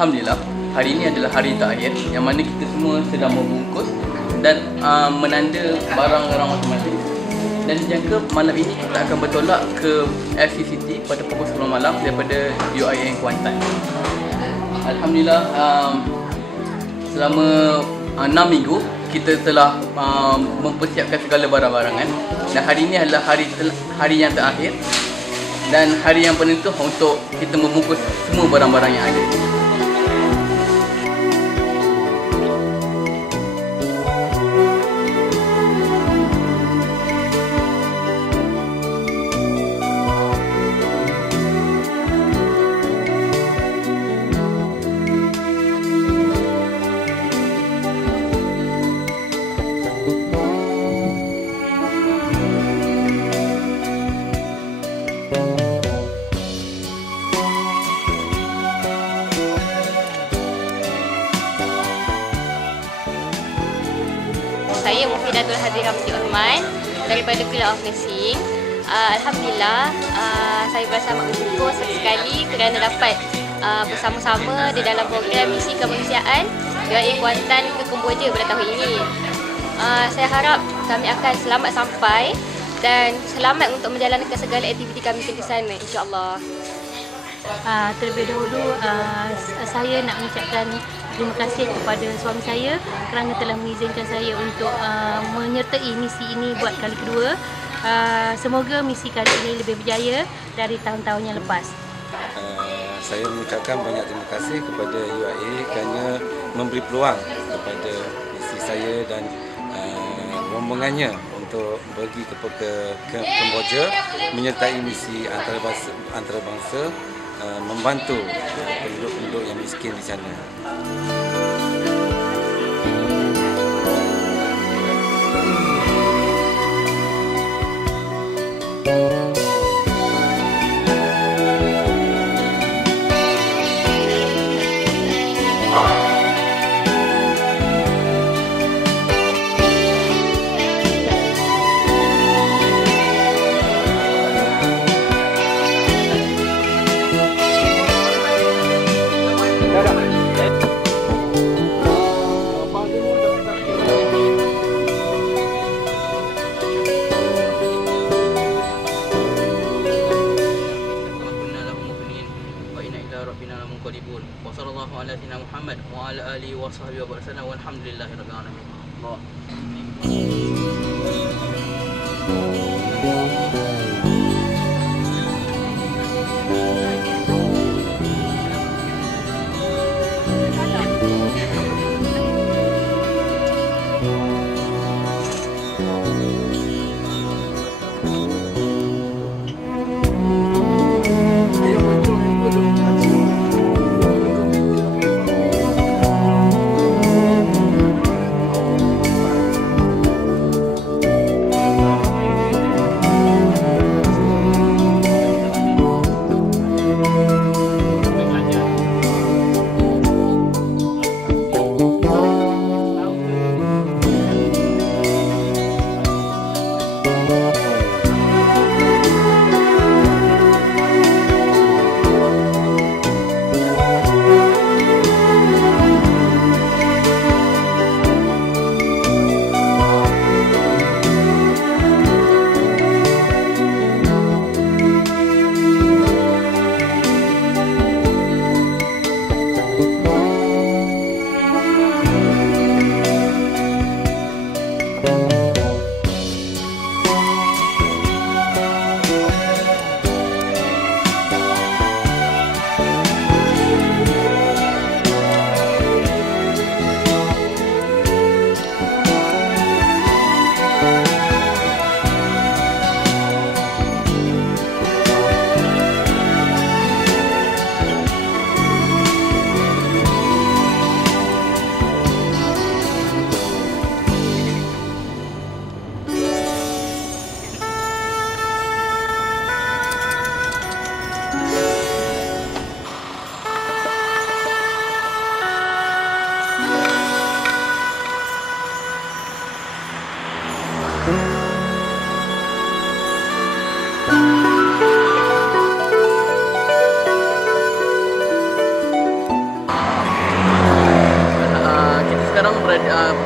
Alhamdulillah, hari ini adalah hari terakhir yang mana kita semua sedang membungkus dan menanda barang-barang masing-masing. Dan dijangka malam ini kita akan bertolak ke FCCT pada pukul 10 malam daripada UIA Kuantan. Alhamdulillah, selama 6 minggu kita telah mempersiapkan segala barang-barangan, dan hari ini adalah hari yang terakhir dan hari yang penentu untuk kita membungkus semua barang-barang yang ada. Saya Mufidatul Hazirah Binti Uthman daripada Club of Nursing. Alhamdulillah, saya berasa amat bersyukur sekali kerana dapat bersama-sama di dalam program misi kemanusiaan UIA Kuantan ke Kemboja pada tahun ini. Saya harap kami akan selamat sampai dan selamat untuk menjalankan segala aktiviti kami di sana, insya-Allah. Terlebih dahulu saya nak mengucapkan terima kasih kepada suami saya kerana telah mengizinkan saya untuk menyertai misi ini buat kali kedua. Semoga misi kali ini lebih berjaya dari tahun-tahun yang lepas. Saya mengucapkan banyak terima kasih kepada UIA kerana memberi peluang kepada misi saya dan rombongannya untuk pergi ke Kemboja menyertai misi antarabangsa membantu penduduk-penduduk yang miskin di sana. Wassallallahu ala sayyidina Muhammad wa ala alihi wa sahbihi wa sallam walhamdulillahirabbil alamin.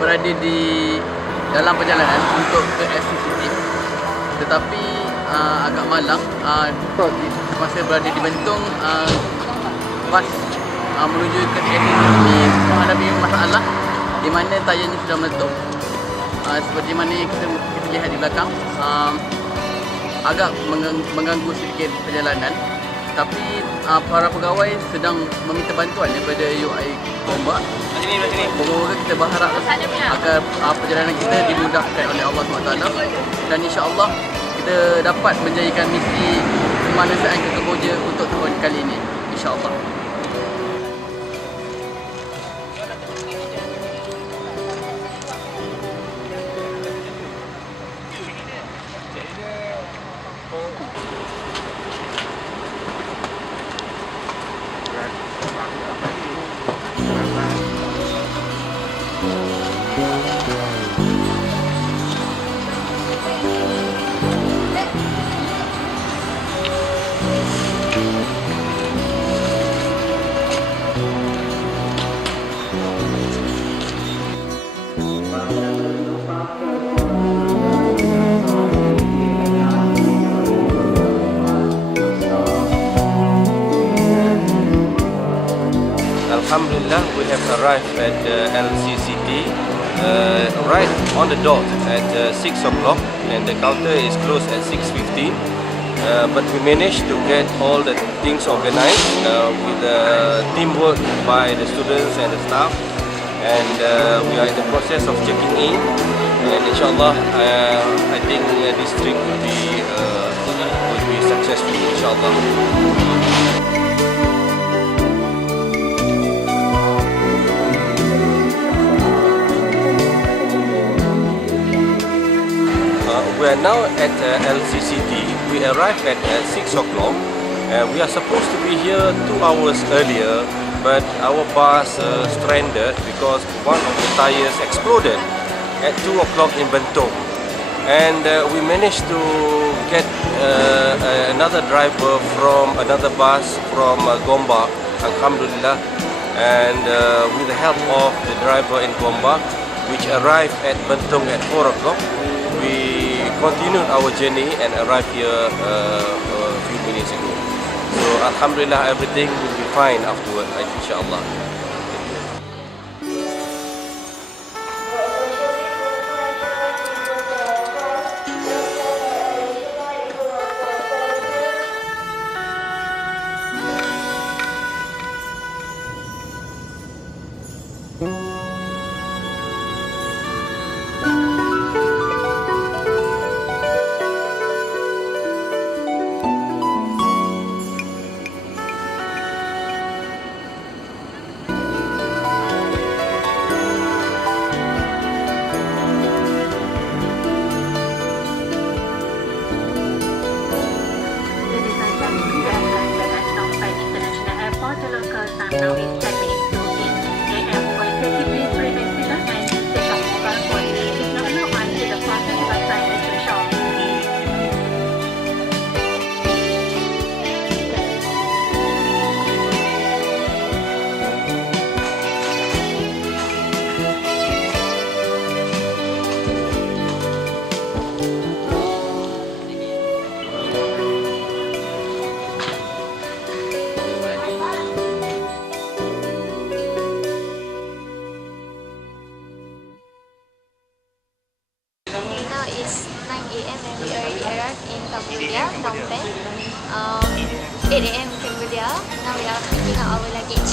berada di dalam perjalanan untuk ke SCCT, tetapi agak malang masa berada di Bentong, bas menuju ke SCCT menghadapi masalah di mana tayarnya sudah meletup. Seperti mana yang kita lihat di belakang, agak mengganggu sedikit perjalanan, tapi para pegawai sedang meminta bantuan daripada UI Gombak. Moga-moga kita berharap agar perjalanan kita dimudahkan oleh Allah SWT, dan insya-Allah kita dapat menjayakan misi kemanusiaan ke Kamboja untuk tahun kali ini, insya-Allah. Alhamdulillah, we have arrived at LCCT right on the dot at 6 o'clock, and the counter is closed at 6:15. But we managed to get all the things organized with teamwork by the students and the staff, and we are in the process of checking in. And inshallah, I think this trip will be successful, inshallah. We are now at LCCT. We arrived at 6 o'clock. We are supposed to be here 2 hours earlier, but our bus stranded because one of the tires exploded at 2 o'clock in Bentong. And we managed to get another driver from another bus from Gombak, Alhamdulillah. And with the help of the driver in Gombak, which arrived at Bentong at 4 o'clock, we continued our journey and arrived here a few minutes ago. So Alhamdulillah, everything will be fine afterward, inshallah. It's 9 a.m. and we already arrived in Cambodia, Phnom Penh. 8 a.m. Cambodia. Now we are picking up our luggage.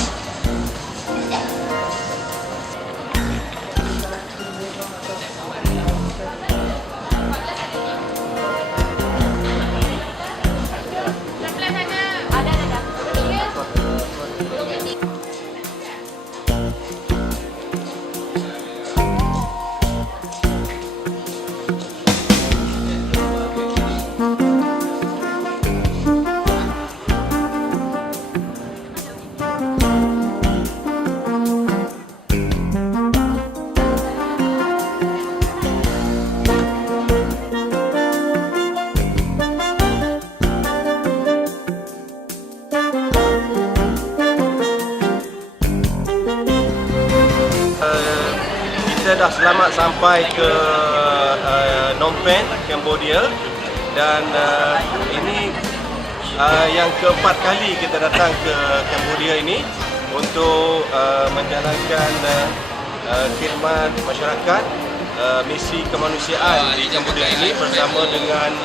saya dah selamat sampai ke Phnom Penh, Cambodia, dan ini yang keempat kali kita datang ke Cambodia ini untuk menjalankan khidmat masyarakat, misi kemanusiaan di Cambodia ini bersama dengan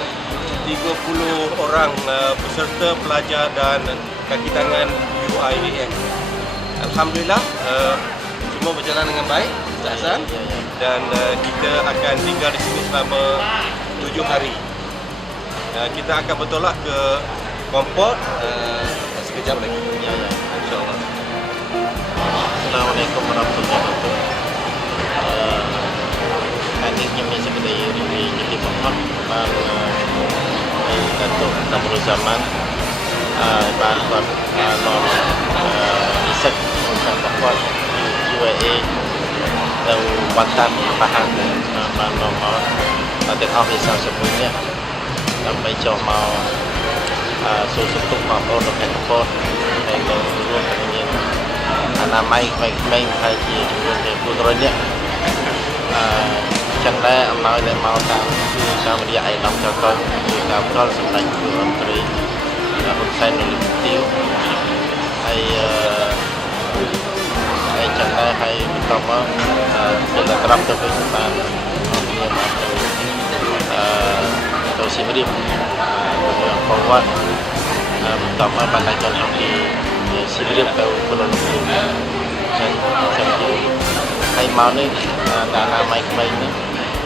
30 orang peserta, pelajar dan kaki tangan UIAF. Alhamdulillah, semua berjalan dengan baik, Ustaz Hassan, dan kita akan tinggal di sini selama 7 hari. Kita akan bertolak ke Kampot sekejap lagi. InsyaAllah. Assalamualaikum warahmatullahi wabarakatuh. Akhirnya masa kita di Jepun Ban Datuk Kamrul Zaman Ban Kuat Nom Isek Usaha Kuat UAE dan Watan Bahan Ban Nom Datuk Officer semuanya sampai jauh mau susu tuk maupun dengan pot dan dulu kemudian anak main haji dengan putranya chẳng lẽ ông nói để mau sao mà đi dạy lòng cho con người cao có sự lành của ông Tri là hôm nay nó được tiêu hay chẳng lẽ hay không có để là tập cho cái chúng ta nhưng mà tôi xin điểm còn qua tập ở ban đại cho học thì xin điểm đầu của lần chẳng hay mau ni dana mai ni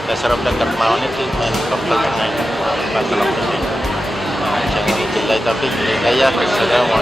dasar dekat mau ni tu main lokal dengan pasal lokal ni jadi jelai tapi gaya sedang mau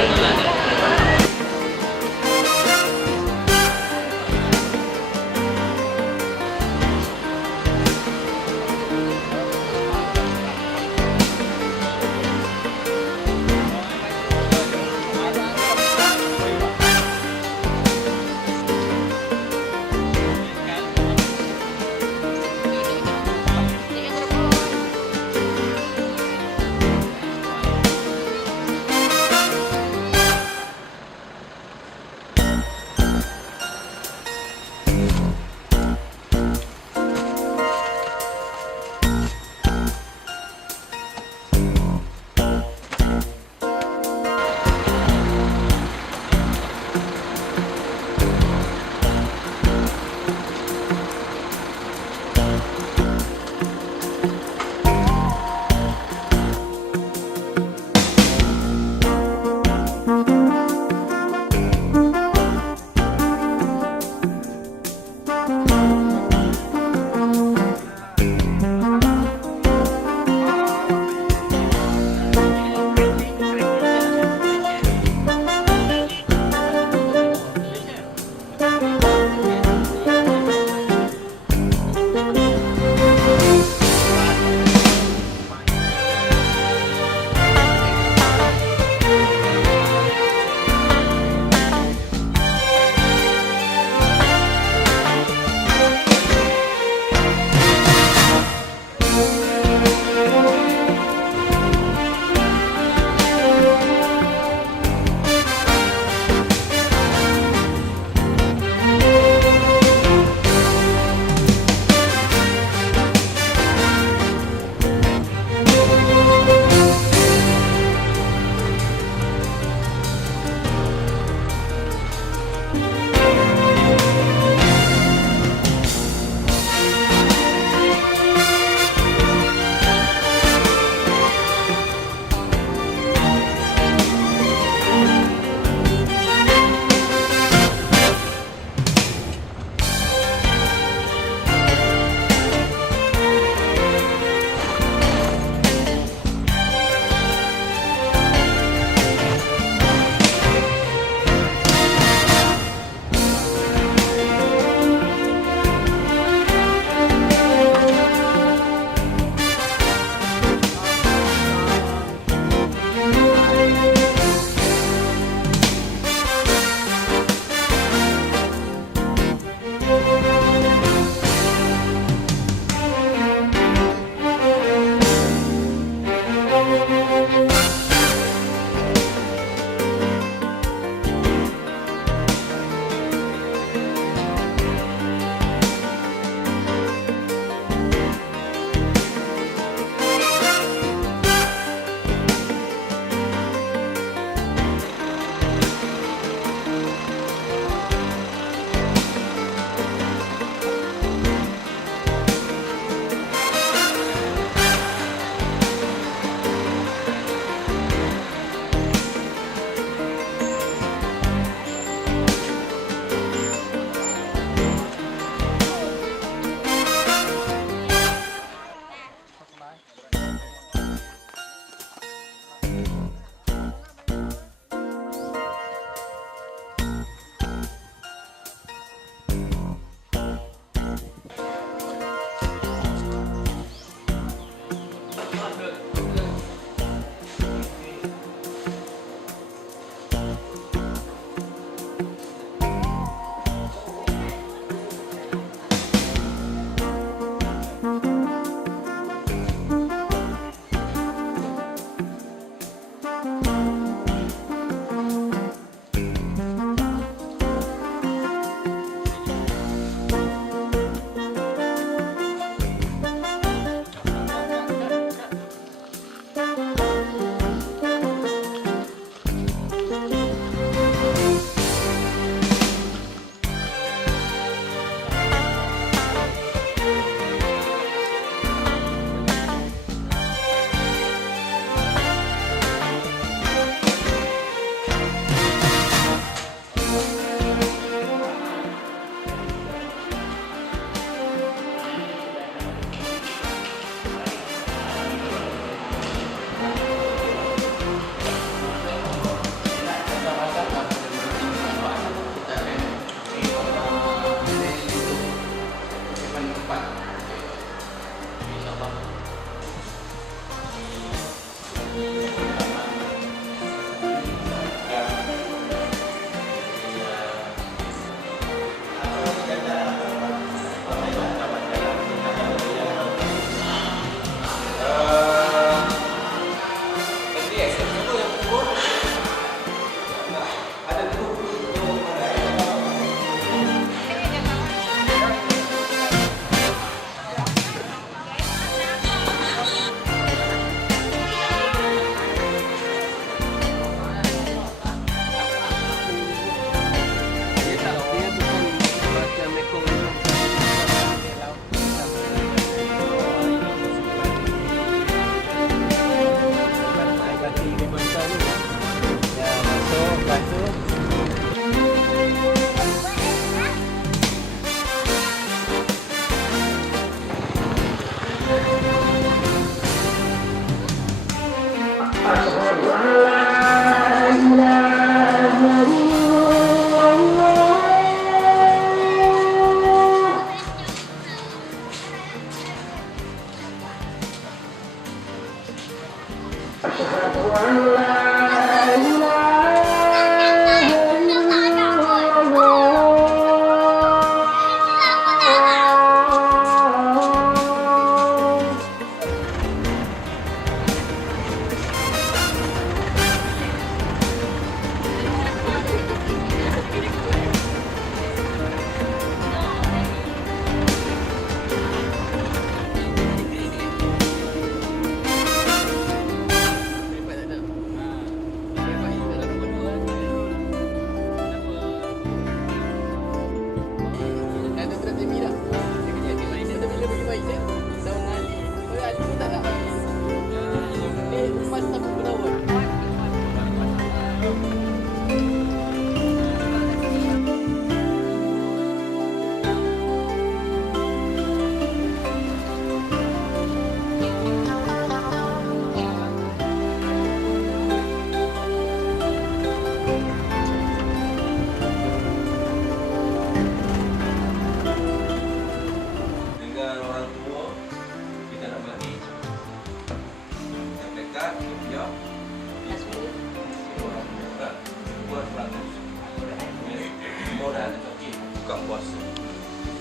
buka puasa.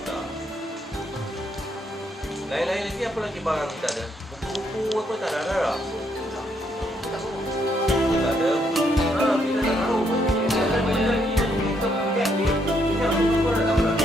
Tak. Lain-lain lagi apa lagi barang kita ada? Buku-buku apa tak ada dah? Tak ada. Kita tak tahu. Kita tak lagi. Kita pakai ni. Kita pun dah tahu dah.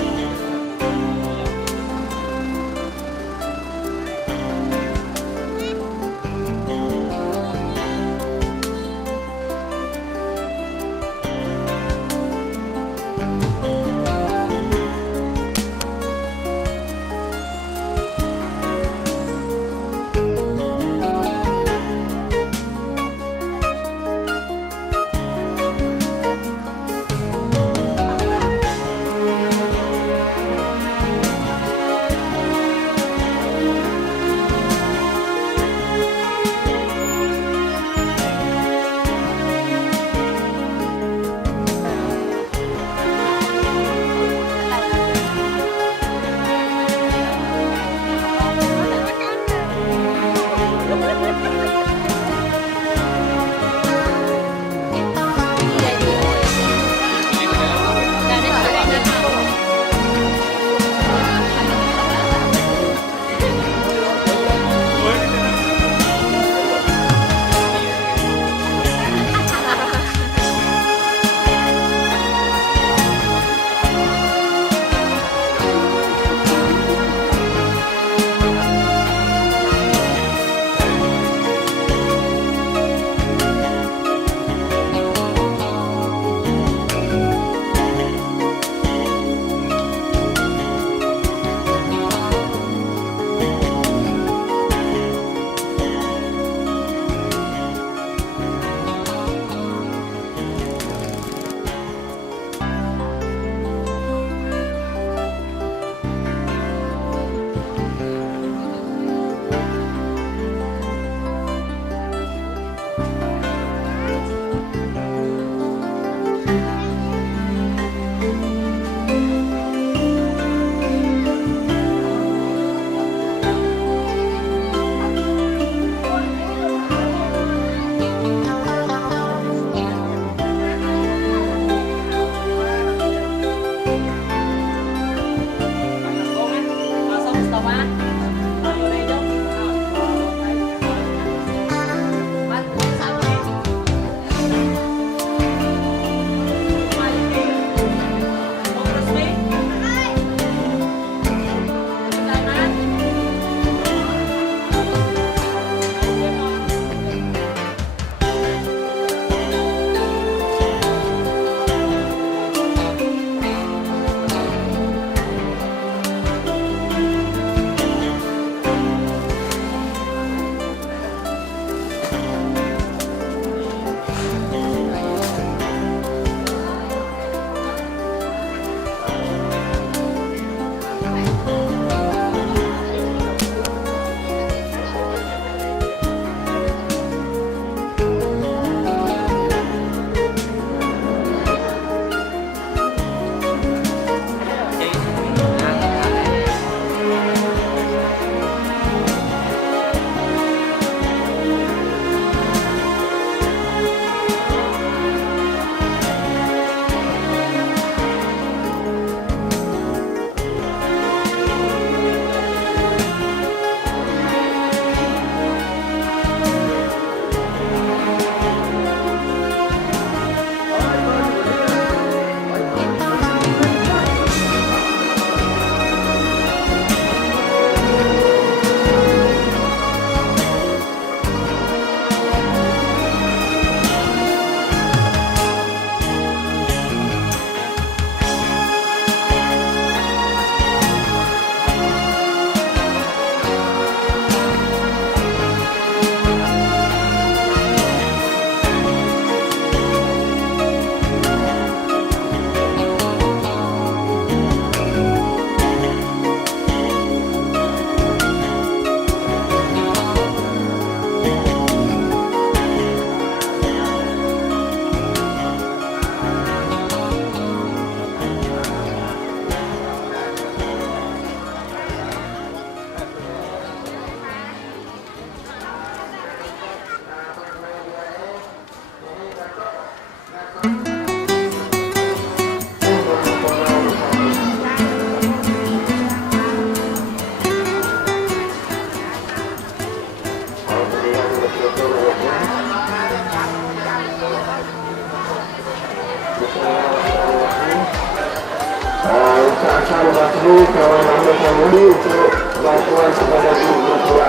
sama-sama bantu kawan-kawan family untuk bantuan kepada keluarga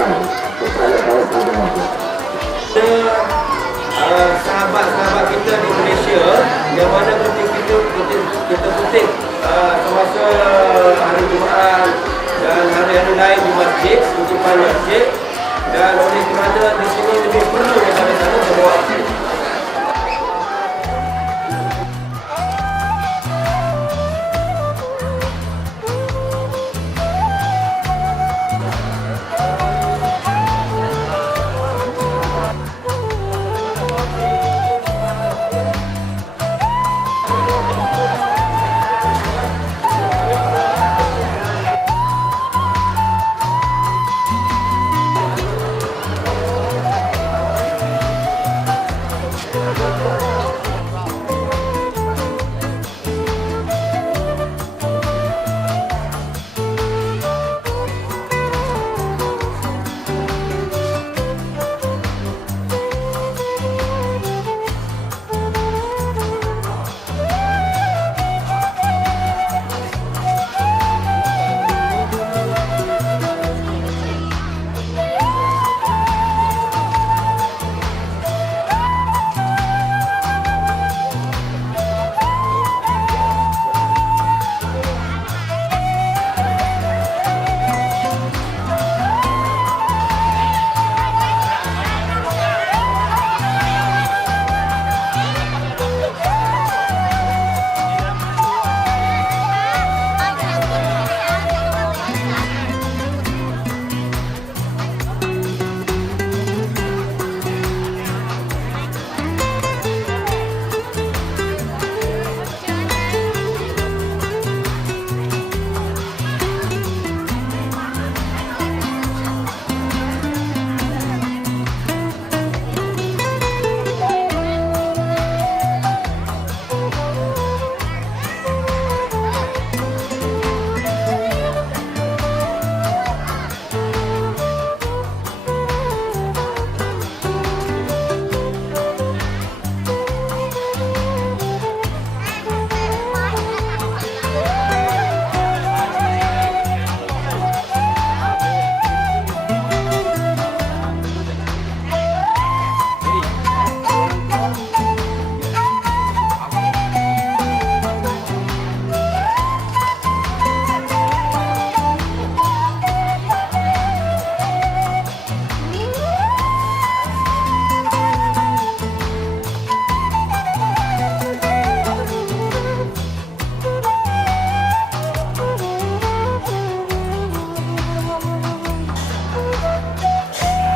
kepada kawan-kawan. Sahabat-sahabat kita di Malaysia yang mana kita penting semasa hari Jumaat dan hari-hari lain di masjid, kutipan masjid, dan oleh kerana di sini lebih perlu daripada sana semua.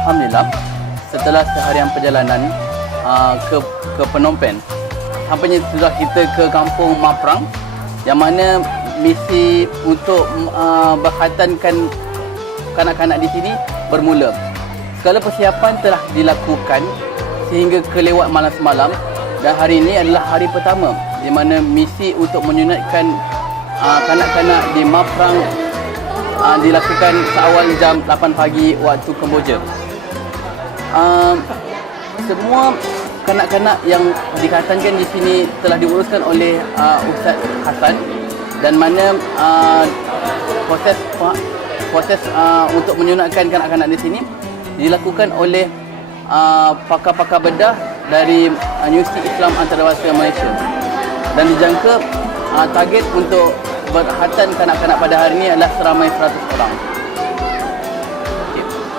Alhamdulillah, setelah seharian perjalanan ke Phnom Penh, sampainya sudah kita ke kampung Maprang yang mana misi untuk berkhatankan kanak-kanak di sini bermula. Segala persiapan telah dilakukan sehingga kelewat malam semalam dan hari ini adalah hari pertama di mana misi untuk menyunatkan kanak-kanak di Maprang dilakukan seawal jam 8 pagi waktu Kemboja. Semua kanak-kanak yang dikhatankan di sini telah diuruskan oleh Ustaz Hasan dan mana proses untuk menyunatkan kanak-kanak di sini dilakukan oleh pakar-pakar bedah dari Universiti Islam Antarabangsa Malaysia dan dijangka target untuk berkhatan kanak-kanak pada hari ini adalah seramai 100 orang.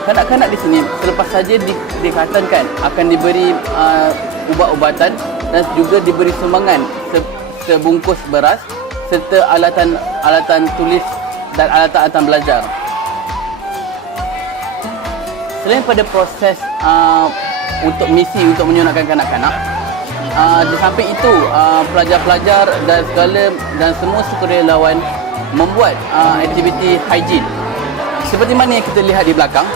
Kanak-kanak di sini selepas saja dikhatankan akan diberi ubat-ubatan dan juga diberi sumbangan sebungkus beras serta alatan tulis dan alatan belajar. Selain pada proses untuk misi untuk menyunatkan kanak-kanak, di samping itu pelajar-pelajar dan semua sukarelawan membuat aktiviti hygiene. Seperti mana yang kita lihat di belakang,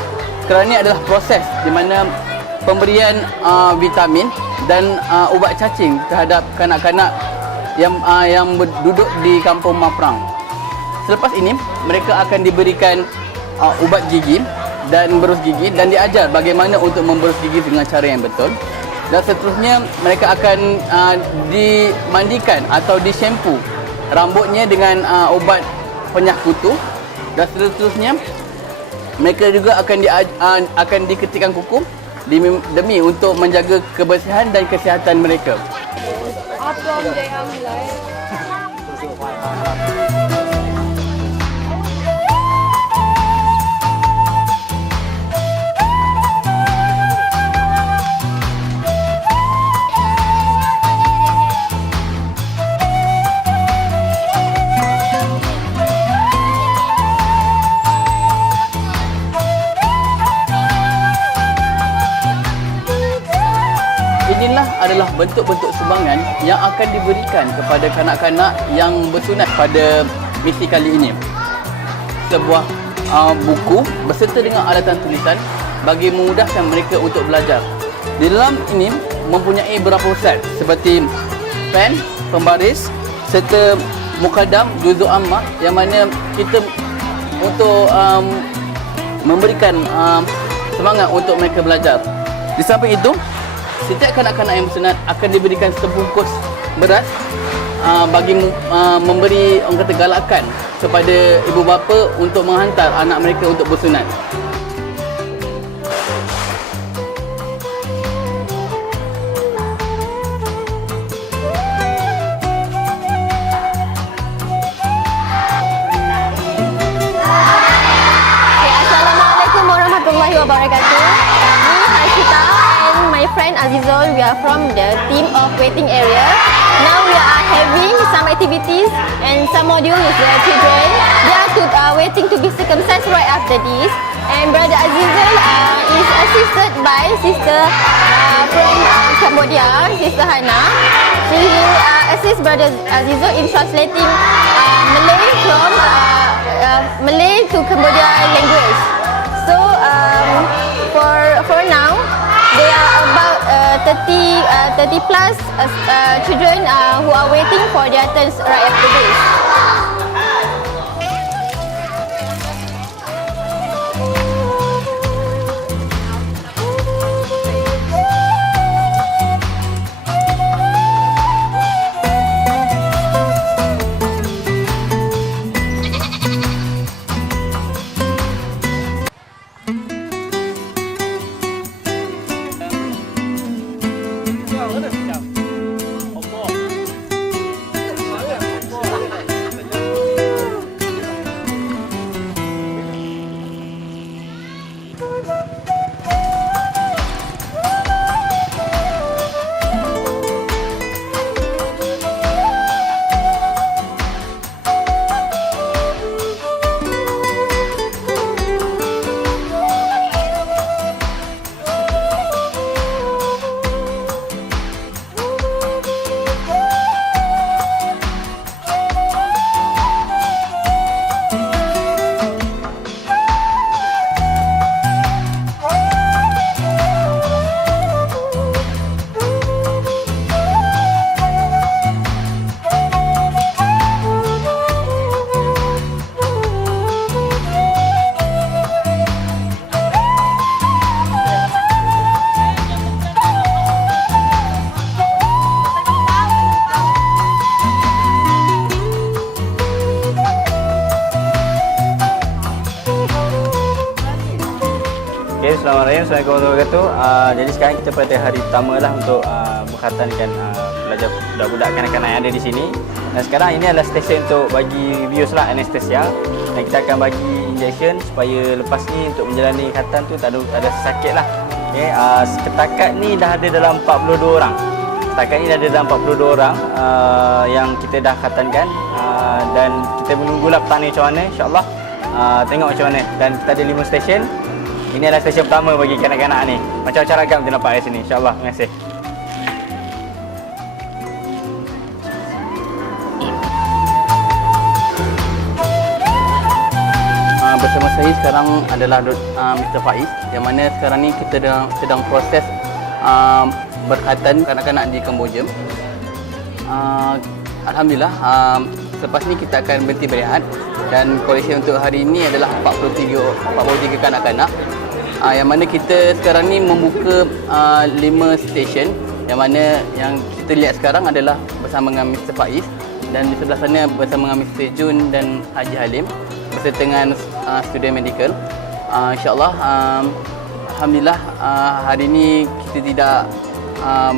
sekarang ini adalah proses di mana pemberian vitamin dan ubat cacing terhadap kanak-kanak yang duduk di kampung Maprang. Selepas ini, mereka akan diberikan ubat gigi dan berus gigi dan diajar bagaimana untuk memberus gigi dengan cara yang betul. Dan seterusnya mereka akan dimandikan atau disyampu rambutnya dengan ubat penyah kutu, dan seterusnya mereka juga akan diketikkan kuku demi untuk menjaga kebersihan dan kesihatan mereka. Inilah adalah bentuk-bentuk sumbangan yang akan diberikan kepada kanak-kanak yang bersunat pada misi kali ini. Sebuah buku beserta dengan alatan tulisan bagi memudahkan mereka untuk belajar. Di dalam ini mempunyai beberapa set seperti pen, pembaris serta mukadam, juzuk ammah yang mana kita untuk memberikan semangat untuk mereka belajar. Di samping itu, setiap kanak-kanak yang bersunat akan diberikan sebungkus beras bagi memberi orang kata galakan kepada ibu bapa untuk menghantar anak mereka untuk bersunat. Assalamualaikum warahmatullahi wabarakatuh. My friend Azizul, we are from the team of waiting area. Now we are having some activities and some module with the children. They are waiting to be circumcised right after this. And brother Azizul is assisted by sister from Cambodia, sister Hana. She will assist brother Azizul in translating Malay from Malay to Cambodia language. So for now, there are about 30 plus children who are waiting for their turns right after this. Okay, Assalamualaikum warahmatullahi wabarakatuh. Jadi sekarang kita pada hari pertama lah untuk berkhatankan belajar budak-budak kanak-kanak yang ada di sini. Dan sekarang ini adalah stesen untuk bagi bius lah, anestesia. Dan kita akan bagi injection supaya lepas ni untuk menjalani khatan tu tak ada sakit lah. Okay, setakat ni dah ada dalam 42 orang. Setakat ni dah ada dalam 42 orang yang kita dah khatankan. Dan kita menunggulah petang ni macam mana, insyaAllah. Tengok macam mana. Dan kita ada 5 stesen. Ini adalah stesen pertama bagi kanak-kanak ni. Macam-macam ragam kita nampak di sini. InsyaAllah. Terima kasih. Bersama saya sekarang adalah Mr. Faiz, yang mana sekarang ni kita sedang proses berkhatan kanak-kanak di Kamboja. Alhamdulillah, selepas ni kita akan berhenti berehat, dan koleksi untuk hari ini adalah 43 kanak-kanak. Yang mana kita sekarang ni membuka 5 stesen, yang mana yang kita lihat sekarang adalah bersama dengan Mr. Faiz. Dan di sebelah sana bersama dengan Mr. Jun dan Haji Halim beserta dengan student medical. InsyaAllah, alhamdulillah hari ini kita tidak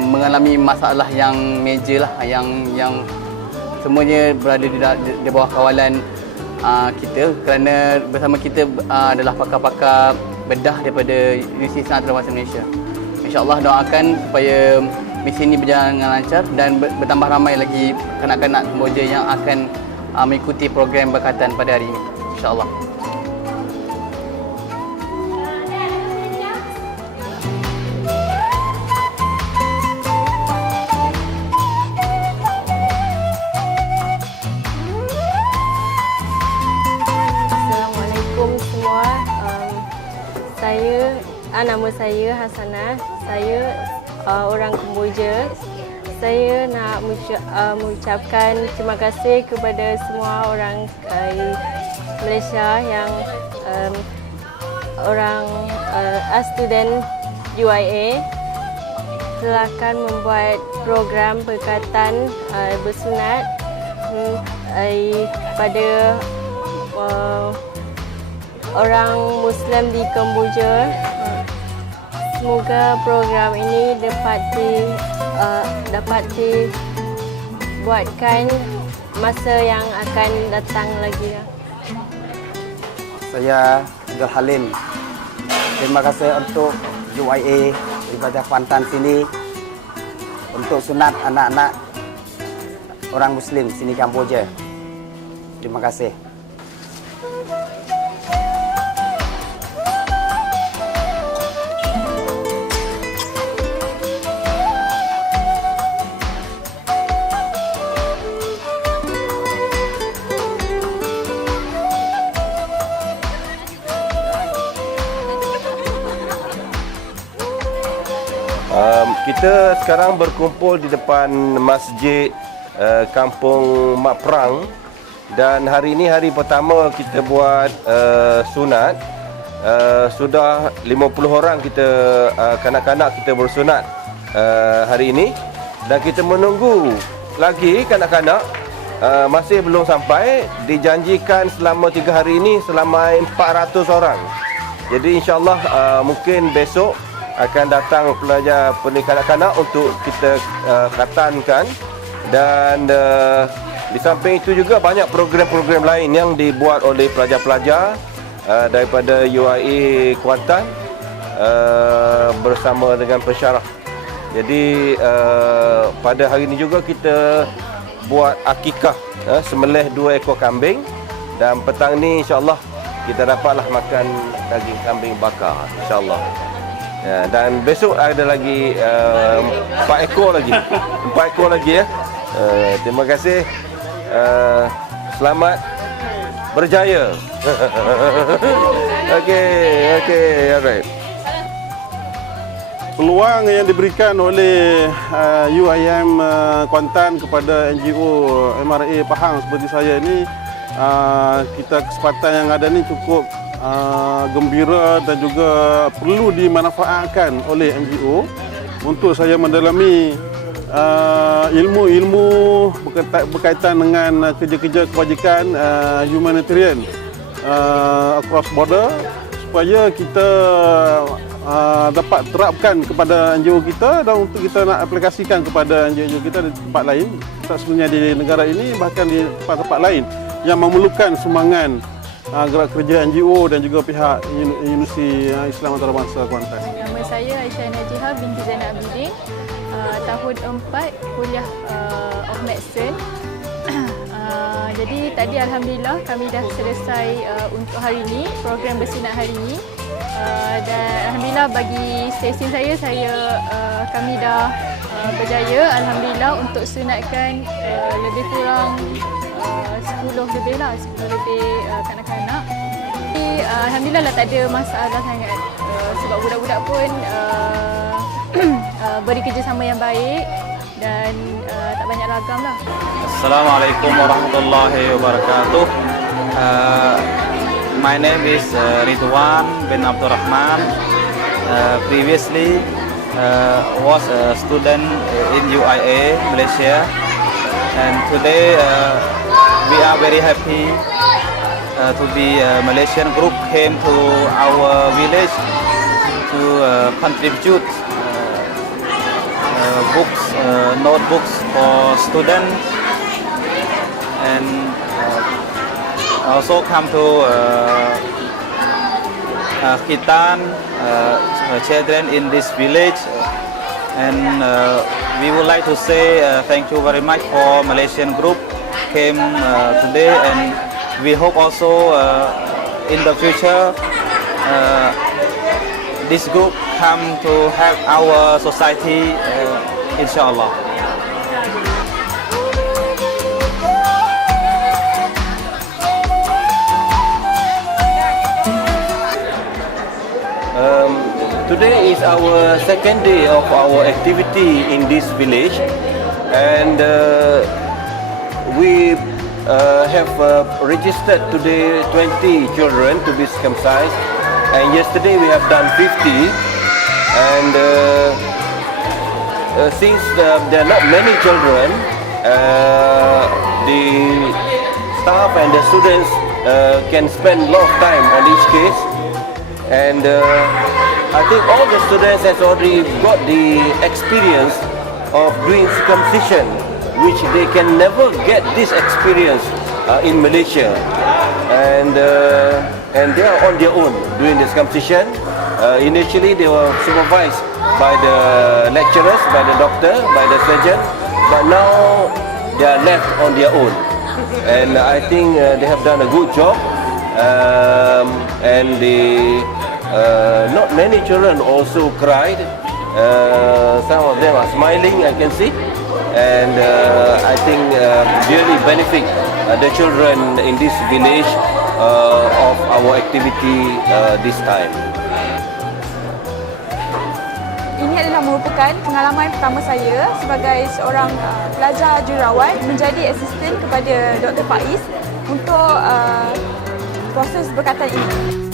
mengalami masalah yang major lah, yang semuanya berada di bawah kawalan kita, kerana bersama kita adalah pakar-pakar bedah daripada Universiti Islam Antarabangsa Malaysia. InsyaAllah doakan supaya misi ini berjalan dengan lancar dan bertambah ramai lagi kanak-kanak Kamboja yang akan mengikuti program berkatan pada hari ini, insyaAllah. Assalamualaikum semua. Nama saya Hasanah. Saya orang Kemboja. Saya nak mengucapkan terima kasih kepada semua orang Malaysia yang student UIA silakan membuat program berkatan bersunat pada orang Muslim di Kemboja. Semoga program ini dapat dibuatkan masa yang akan datang lagi. Saya Haji Halim. Terima kasih untuk UIA daripada Kuantan sini untuk sunat anak-anak orang Muslim sini Kamboja. Terima kasih. Kita sekarang berkumpul di depan masjid Kampung Mak Perang, dan hari ini hari pertama kita buat sunat. Sudah 50 orang kita kanak-kanak kita bersunat hari ini, dan kita menunggu lagi kanak-kanak masih belum sampai. Dijanjikan selama 3 hari ini selama 400 orang. Jadi insyaAllah mungkin besok akan datang pelajar kanak-kanak untuk kita khatankan. Dan di samping itu juga banyak program-program lain yang dibuat oleh pelajar-pelajar daripada UIA Kuantan bersama dengan pensyarah. Jadi pada hari ini juga kita buat akikah, sembelih 2 ekor kambing, dan petang ni insyaAllah kita dapatlah makan daging kambing bakar, insyaAllah. Ya, dan besok ada lagi 4 ekor lagi. 4 ekor lagi ya. Terima kasih. Selamat berjaya. Okey, alright. Peluang yang diberikan oleh UIM Kuantan kepada NGO MRA Pahang seperti saya ini, kita kesempatan yang ada ni cukup gembira dan juga perlu dimanfaatkan oleh NGO untuk saya mendalami ilmu-ilmu berkaitan dengan kerja-kerja kebajikan humanitarian across border, supaya kita dapat terapkan kepada NGO kita dan untuk kita nak aplikasikan kepada NGO kita di tempat lain, tak sebenarnya di negara ini, bahkan di tempat-tempat lain yang memerlukan sumbangan gerak kerja NGO dan juga pihak Universiti Islam Antarabangsa Kuantan. Nama saya Aisyah Najihah binti Zainal Abidin, tahun 4 kuliah of medicine. Jadi tadi alhamdulillah kami dah selesai untuk hari ini, program bersunat hari ini. Dan alhamdulillah bagi stesen kami dah berjaya alhamdulillah untuk sunatkan lebih kurang 10 lebih kanak-kanak. Alhamdulillah lah tak ada masalah sangat, sebab budak-budak pun beri kerjasama yang baik dan tak banyak ragam lah. Assalamualaikum warahmatullahi wabarakatuh. My name is Ridwan bin Abdul Rahman. Previously was a student in UIA Malaysia. And today we are very happy to be a Malaysian group came to our village to contribute books, notebooks for students, and also come to Khitan children in this village. And we would like to say thank you very much for Malaysian group came today, and we hope also in the future this group come to help our society, inshallah. Today is our second day of our activity in this village, and we have registered today 20 children to be circumcised, and yesterday we have done 50. And since there are not many children, the staff and the students can spend a lot of time on each case, and I think all the students has already got the experience of doing circumcision, which they can never get this experience in Malaysia, and they are on their own doing the circumcision. Initially they were supervised by the lecturers, by the doctor, by the surgeon, but now they are left on their own, and I think they have done a good job, and not many children also cried. Some of them are smiling, I can see, and I think really benefit the children in this village of our activity this time. Ini adalah merupakan pengalaman pertama saya sebagai seorang pelajar jururawat menjadi asisten kepada Dr. Faiz untuk proses berkatan ini.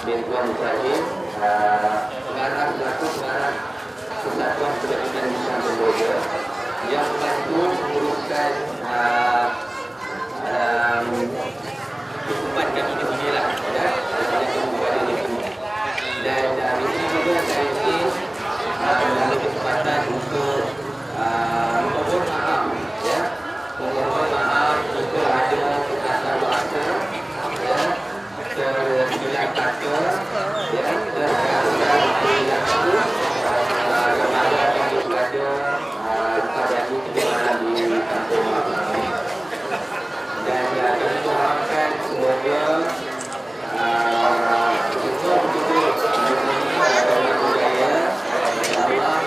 bin Tuan Ibrahim, pengarah selaku pengarah Persatuan Perdagangan Islam Kamboja yang membantu menguruskan hukuman kami di sini lah, ya, dan di sini juga saya ingin mengambil kesempatan untuk memohon maaf, ya, memohon maaf jika ada kata bahasa, ya, tersilap kata, ya, dan tersilap itu kepada kami berada terjadi kejadian di kampung kami. Dan kami mengharapkan semoga budaya Allah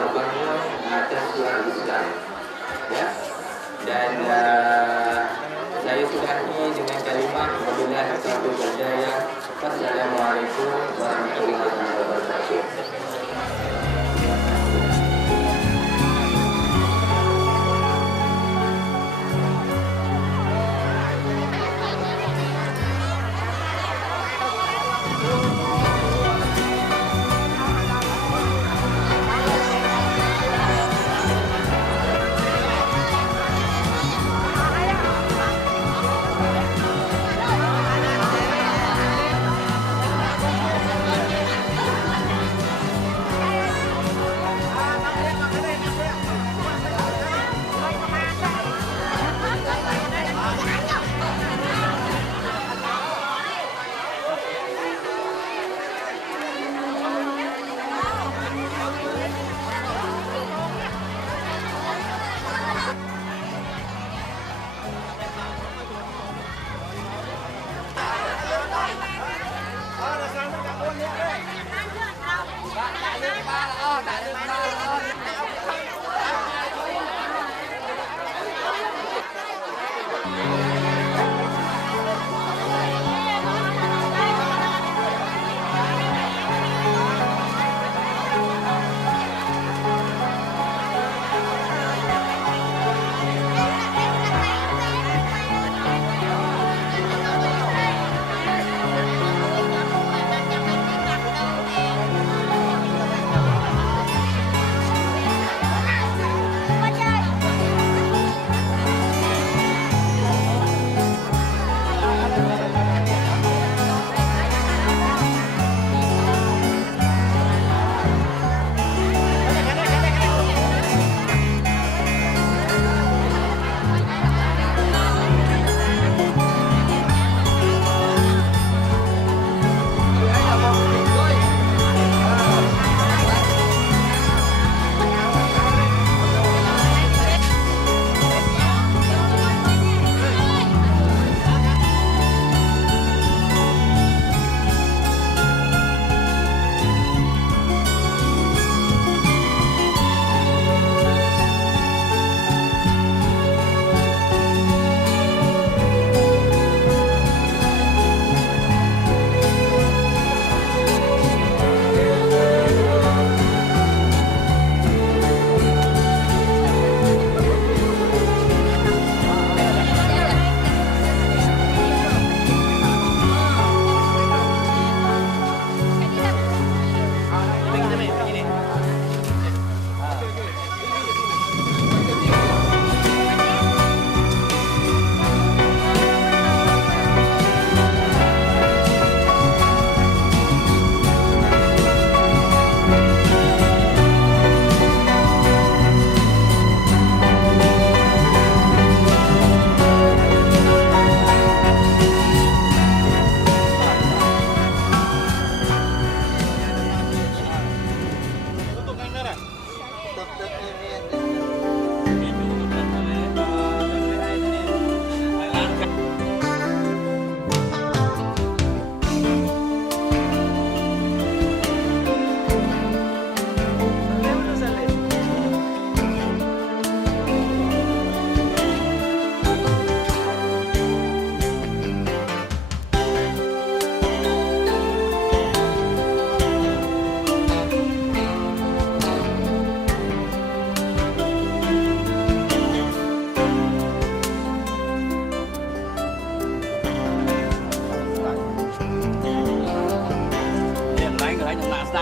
membangun atas Tuhan Islam, ya. Dan saya sudahi dengan kalimah wabillahi taufiq wal hidayah. Wassalamualaikum warahmatullahi wabarakatuh.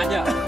aja.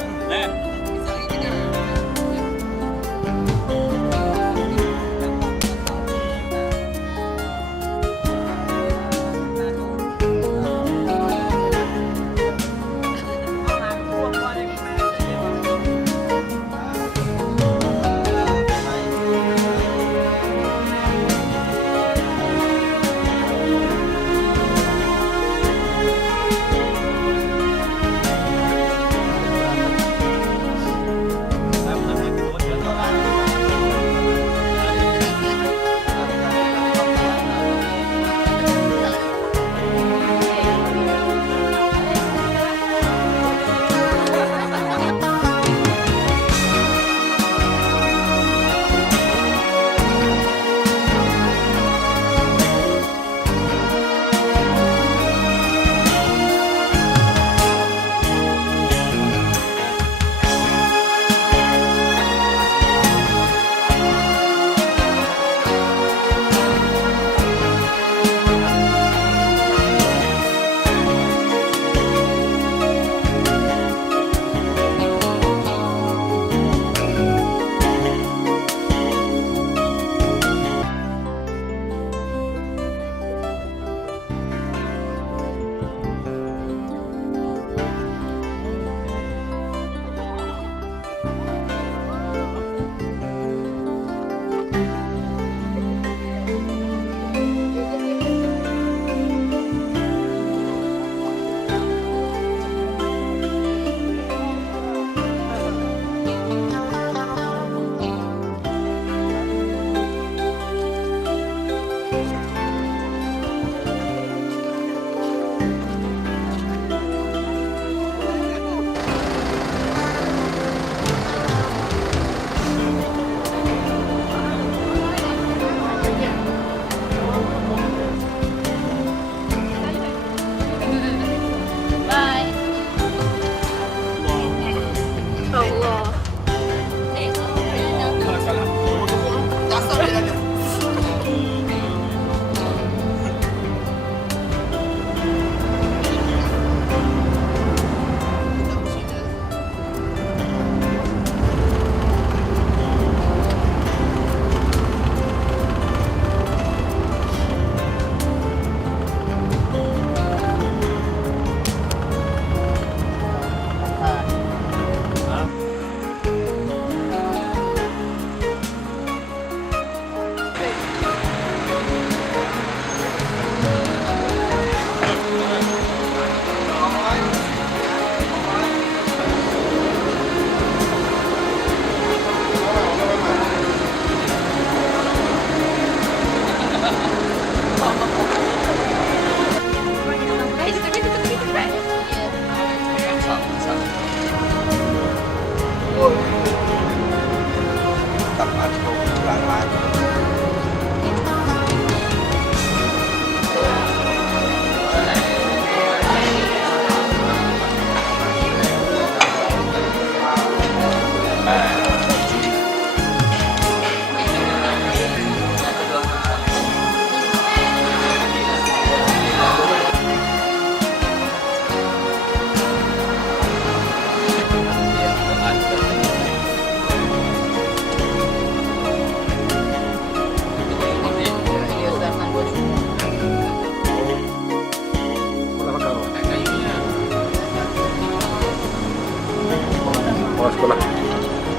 Sekolah.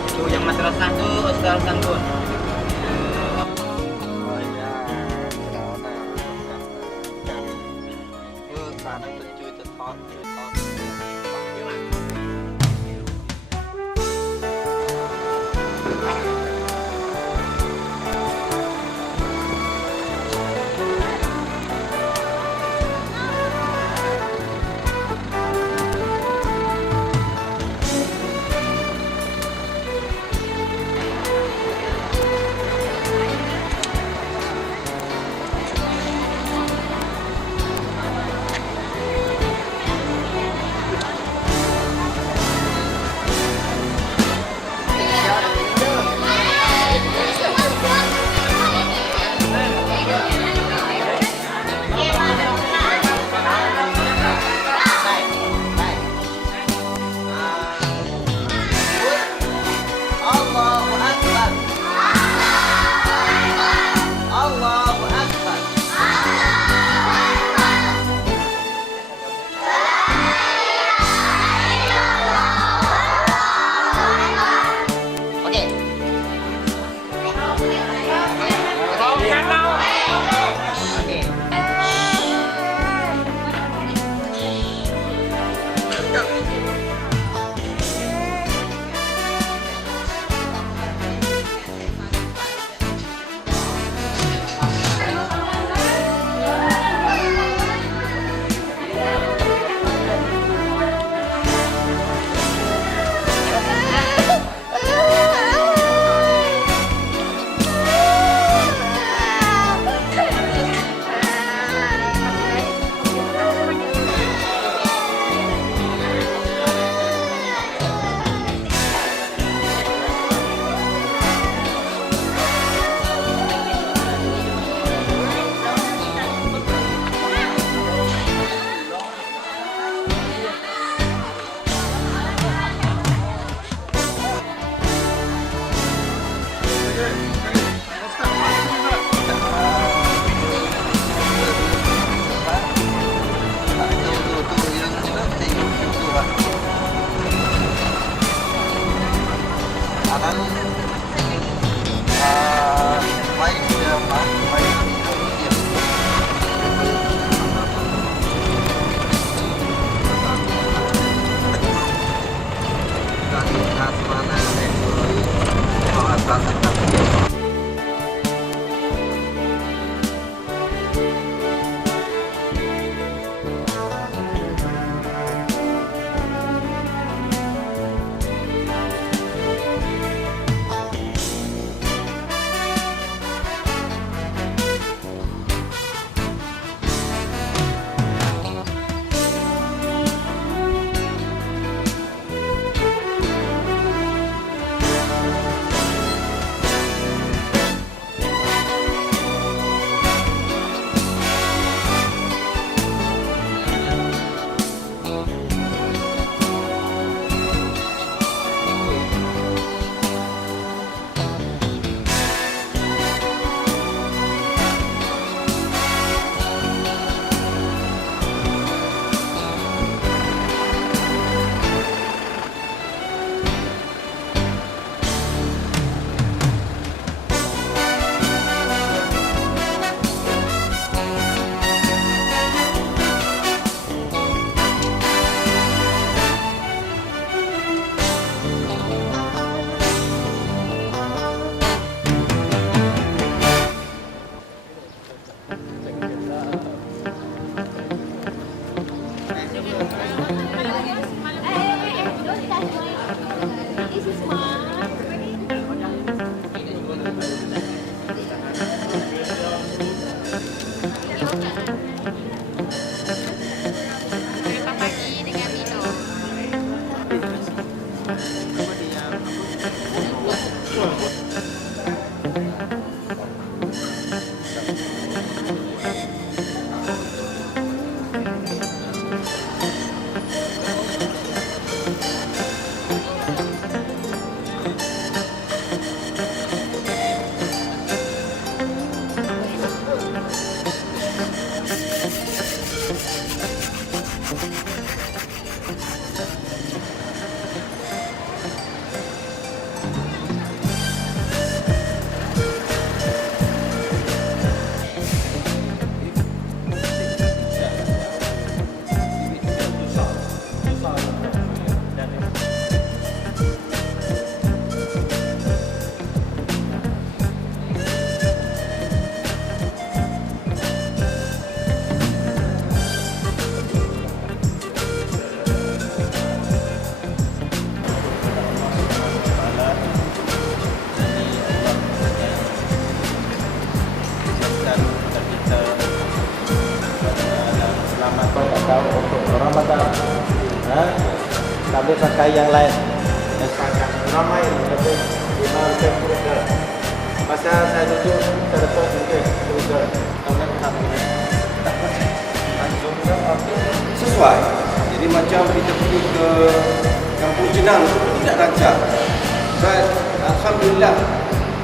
Itu yang madrasah tu Ustaz Tanggun. Untuk Ramadan, tapi pakai yang lain. Ramai lebih 50 masa saya duduk terlepas juga sesuai. Jadi macam kita pergi ke Kampung Jenang tidak rancang. Dan alhamdulillah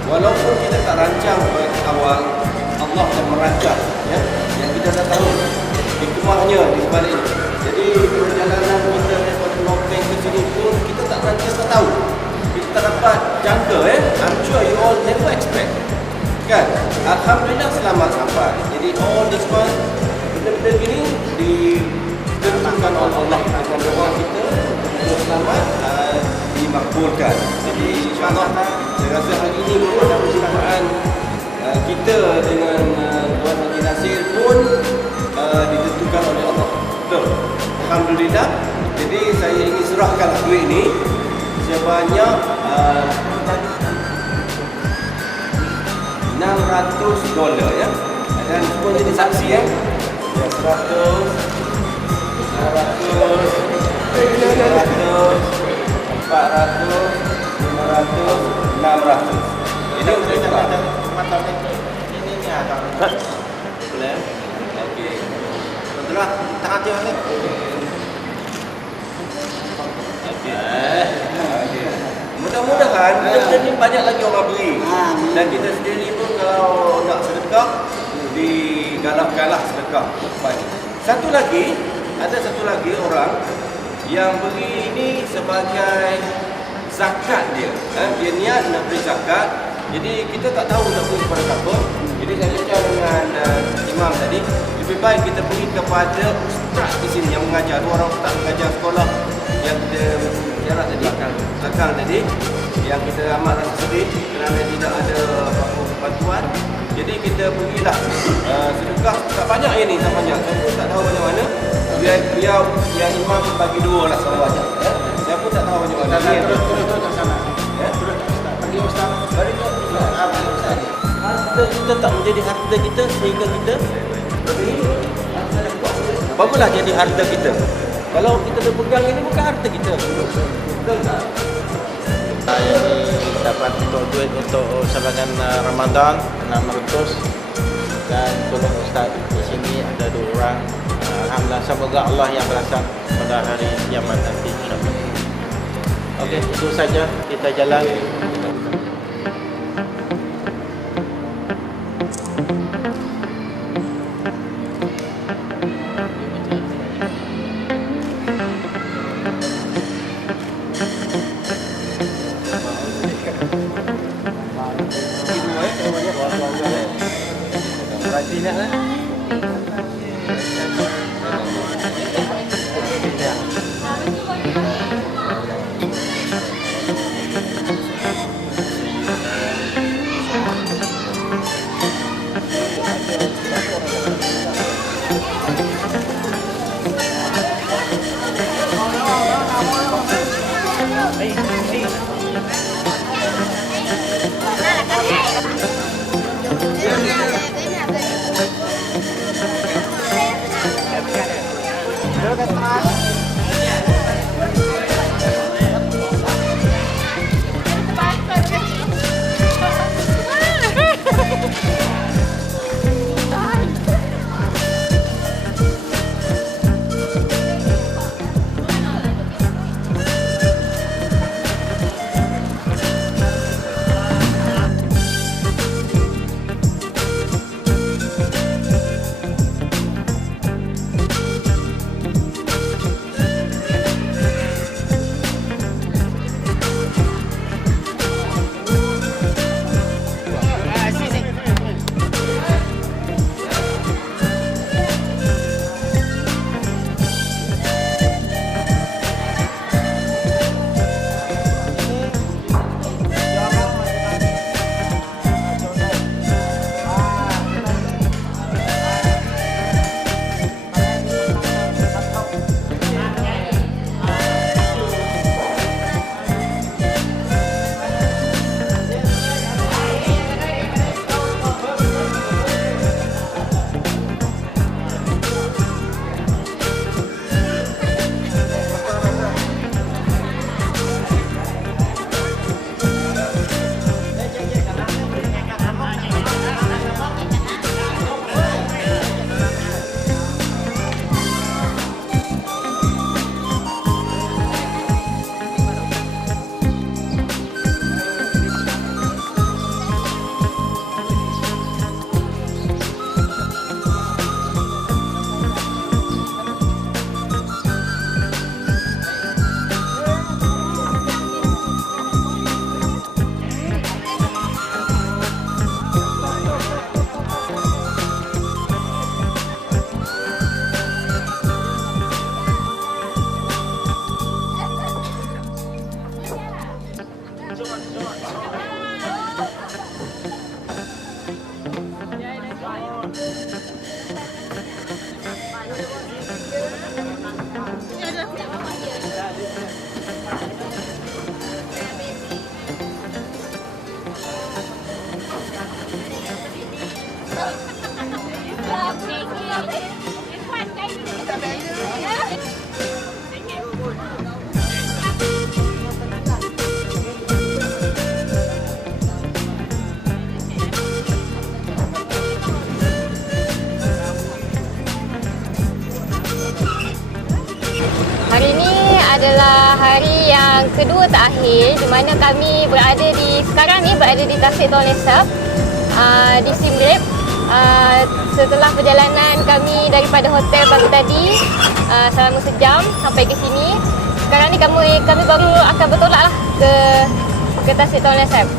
walaupun kita tak rancang pada awal, Allah dah merancang ya. Yang kita dah tahu hikmahnya di sebalik. Jadi perjalanan kita daripada Nopeng ke sini pun kita tak rancang, tak tahu. Kita tak dapat jangka I'm sure you all never expect. Kan? Alhamdulillah selamat sampai. Jadi all this one benda-benda gini ditentukan oleh Allah dengan doa kita untuk selamat dimakbulkan. Jadi insyaAllah saya rasa hari ini pun perjumpaan kita dengan Tuan Haji Nasir pun ditentukan oleh Allah. Betul. Alhamdulillah. Jadi saya ingin serahkan duit ini sebanyak $600 ya. Dan semua jadi saksi ya. 100, 400, 600. Ini untuk sekarang. ini ada. Boleh. Okey. Betul tak ada ni. Okey. Mudah-mudahan benda ni banyak lagi orang beli. Dan kita sendiri pun kalau nak sedekah digalakkanlah sedekah. Ada satu lagi orang yang beli ini sebagai zakat dia. Dia niat nak beri zakat. Jadi kita tak tahu nak beri kepada siapa. Jadi saya cakap dengan imam tadi, lebih baik kita beri kepada ustaz di sini yang mengajar. Dua orang ustaz mengajar sekolah yang kita jarak tadi, belakang tadi, yang kita amat rasa sedih kerana tidak ada apa-apa bantuan. Jadi kita berilah sedekah tak banyak ini, tak banyak. Saya pun tak tahu macam mana. Biar imam bagi dua lah sama banyak. Saya pun tak tahu macam mana. Terus ke sana. Pergi ustaz. Harta kita tak menjadi harta kita sehingga kita barulah jadi harta kita. Kalau kita dah pegang ini bukan harta kita. Betul tak? Saya ini dapat untuk duit untuk sumbangan Ramadan 600 dan tolong ustaz di sini ada 2 orang. Alhamdulillah, semoga Allah yang balasan pada hari kiamat nanti insya-Allah. Okey, itu saja kita jalan. Hari ini adalah hari yang kedua terakhir di mana kami sekarang ni berada di Tasik Tuan Lesap di Siem Reap. Setelah perjalanan kami daripada hotel pagi tadi selama sejam sampai ke sini. Sekarang ni kami baru akan bertolak lah ke Tasik Tuan Lesap.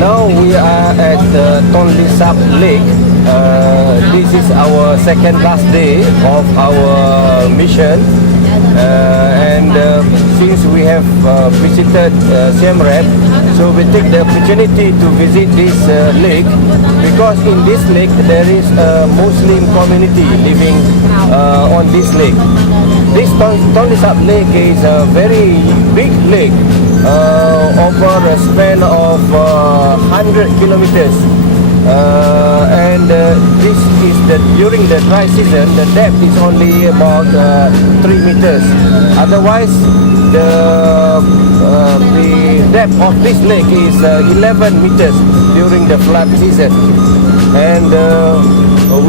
Now we are at Tuan Lesap Lake. This is our second last day of our mission, and since we have visited Siem Reap, so we take the opportunity to visit this lake, because in this lake there is a Muslim community living on this lake. This Tuan Lesap Lake is a very big lake, over a span of 100 kilometers, and this is during the dry season the depth is only about 3 meters. Otherwise, the depth of this lake is 11 meters during the flood season, and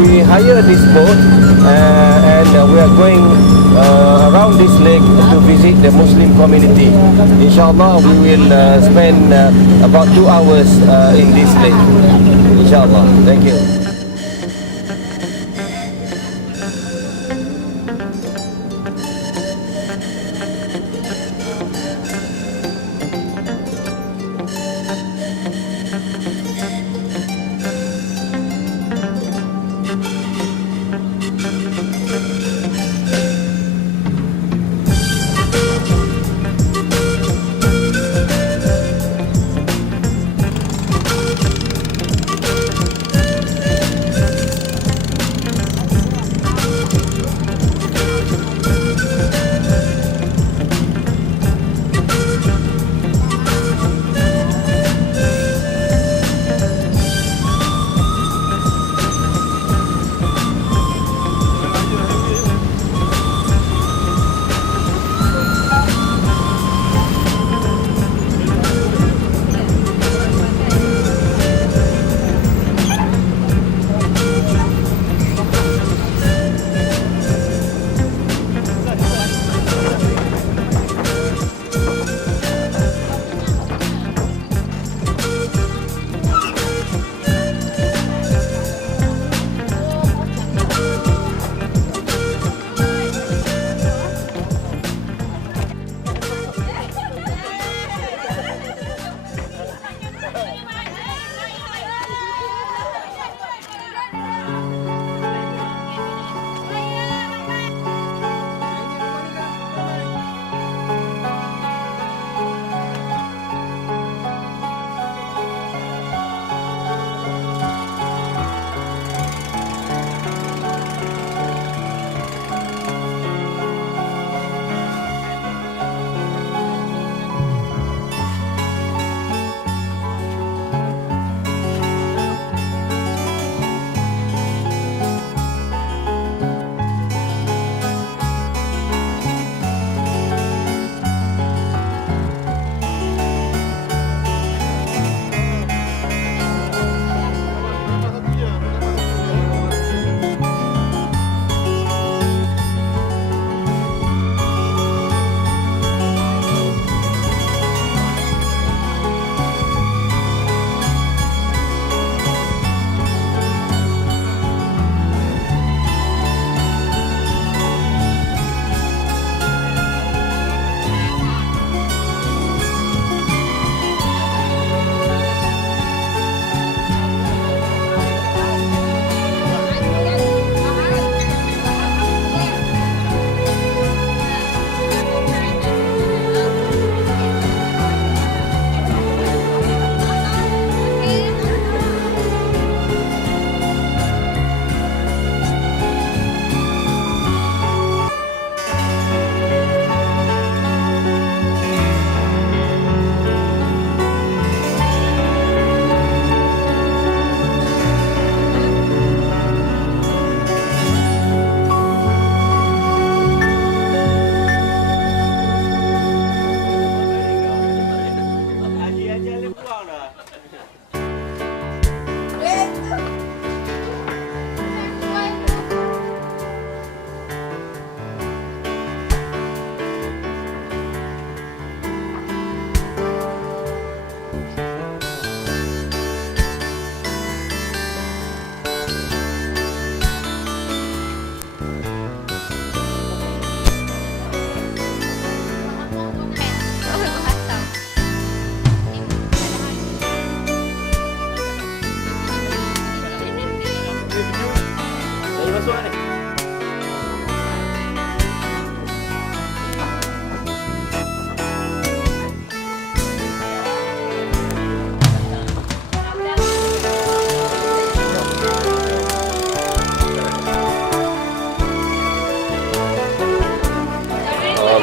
we hire this boat and we are going around this lake to visit the Muslim community. Inshallah, we will spend about 2 hours in this lake. Inshallah. Thank you.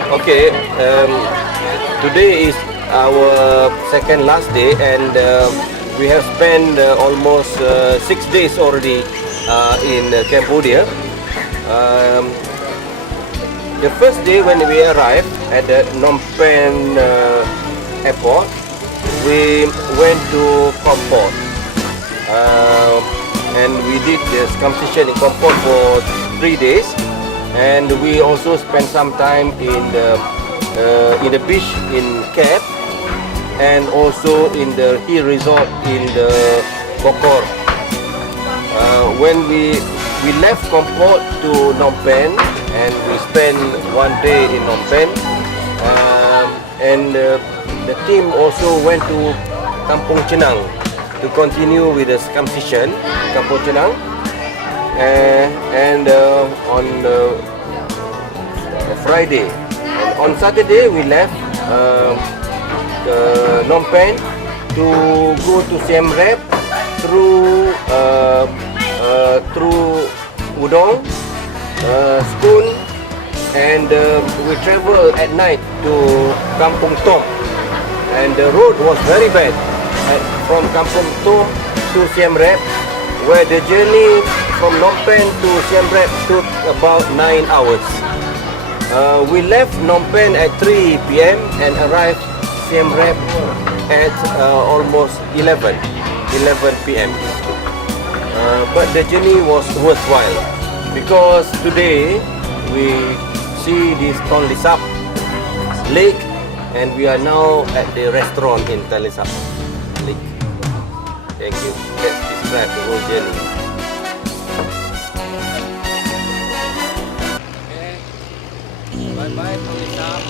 Okay, today is our second last day, and we have spent almost 6 days already in Cambodia. The first day when we arrived at the Phnom Penh airport, we went to Kampot, and we did the circumcision in Kampot for 3 days. And we also spent some time in the beach in Kep, and also in the hill resort in the Bokor. When we left Kampot to Phnom Penh, and we spent 1 day in Phnom Penh, and the team also went to Kampong Chenang to continue with the circumcision, Kampong Chenang. And on Friday, and on Saturday we left Phnom Penh to go to Siem Reap through Udong, Skun, and we travel at night to Kampong Tom, and the road was very bad from Kampong Tom to Siem Reap, where the journey from Phnom Penh to Siem Reap took about 9 hours. We left Phnom Penh at 3 p.m. and arrived Siem Reap at almost 11 p.m. But the journey was worthwhile, because today we see this Tonle Sap lake, and we are now at the restaurant in Tonle Sap lake. Thank you. Let's describe the whole journey. Bye-bye, Tonle Sap.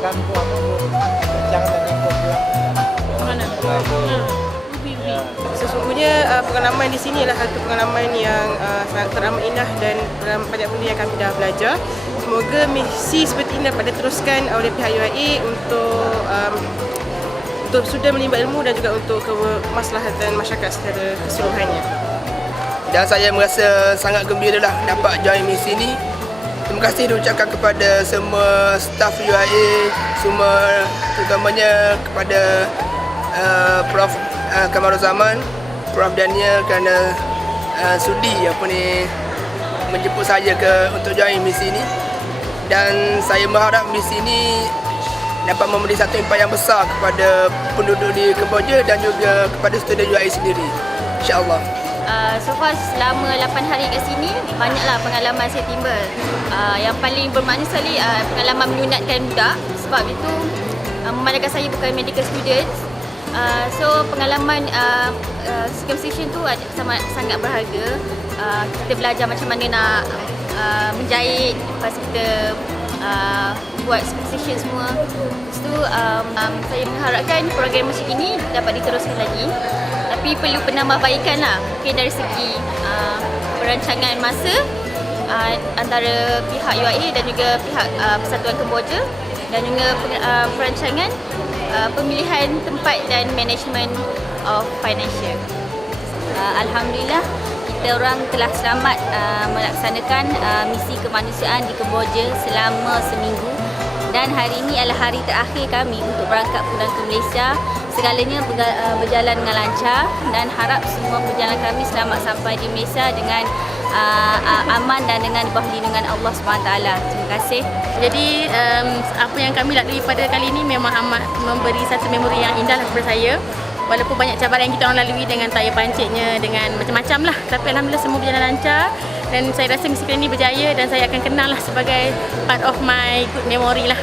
mengganggu ataupun jangan mengganggu pulang. Sesungguhnya pengalaman di sini adalah satu pengalaman yang sangat teramat indah dan banyak benda yang kami dah belajar. Semoga misi seperti ini dapat diteruskan oleh pihak UIA untuk sudah menimba ilmu dan juga untuk kemaslahatan masyarakat secara keseluruhannya. Dan saya merasa sangat gembira lah dapat join misi ini. Terima kasih diucapkan kepada semua staf UIA, semua terutamanya kepada Prof Kamarul Zaman, Prof Daniel kerana sudi menjemput saya untuk join misi ini. Dan saya berharap misi ini dapat memberi satu impak yang besar kepada penduduk di Kemboja dan juga kepada student UIA sendiri, insya-Allah. So far selama 8 hari kat sini, banyaklah pengalaman saya timbul. Yang paling bermakna sekali pengalaman menyunatkan budak. Sebab itu memandangkan saya bukan medical student. So pengalaman circumcision tu sangat berharga. Kita belajar macam mana nak menjahit, lepas kita buat circumcision semua. Lepas tu saya mengharapkan program macam ini dapat diteruskan lagi. Tapi perlu penambahbaikan lah, mungkin dari segi perancangan masa antara pihak UIA dan juga pihak Persatuan Kemboja, dan juga perancangan pemilihan tempat dan management of financial. Alhamdulillah kita orang telah selamat melaksanakan misi kemanusiaan di Kemboja selama seminggu, dan hari ini adalah hari terakhir kami untuk berangkat pulang ke Malaysia. Segalanya berjalan dengan lancar dan harap semua perjalanan kami selamat sampai di Malaysia dengan aman dan dengan bawah lindungan Allah SWT. Terima kasih. Jadi apa yang kami lalui pada kali ini memang amat memberi satu memori yang indah kepada saya. Walaupun banyak cabaran yang kita orang lalui dengan tayar pancitnya, dengan macam-macam lah, tapi alhamdulillah semua berjalan lancar dan saya rasa misi kali ini berjaya dan saya akan kenal lah sebagai part of my good memory lah.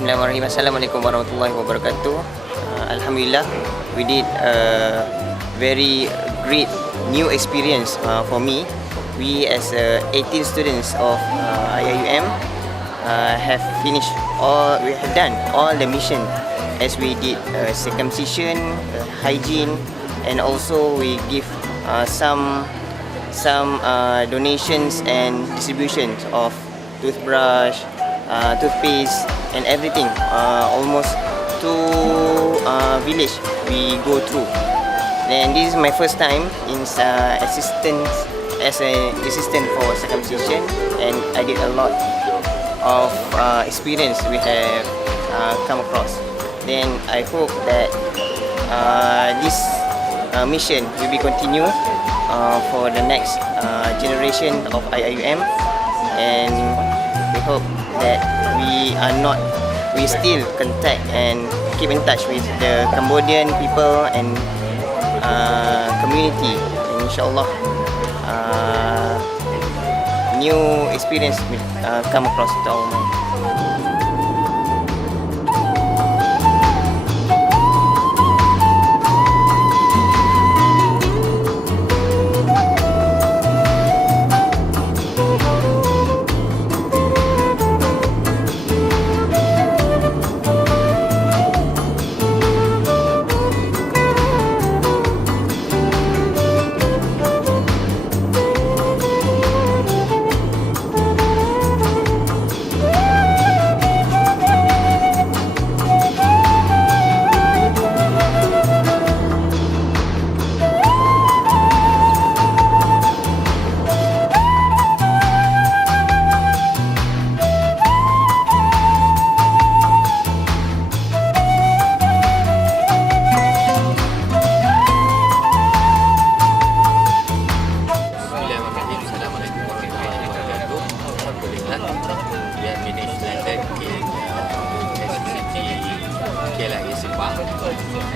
Bismillahirrahmanirrahim. Assalamualaikum warahmatullahi wabarakatuh. Alhamdulillah, we did a very great new experience for me. We as 18 students of IIUM have finished all, we have done all the mission as we did circumcision, hygiene, and also we give some donations and distributions of toothbrush, toothpaste and everything. Almost 2 village we go through. And this is my first time in as an assistant for circumcision, and I did a lot of experience we have come across. Then I hope that this mission will be continued for the next generation of IIUM, and we hope that we still contact and keep in touch with the Cambodian people and community, and inshallah new experience will come across to our mind.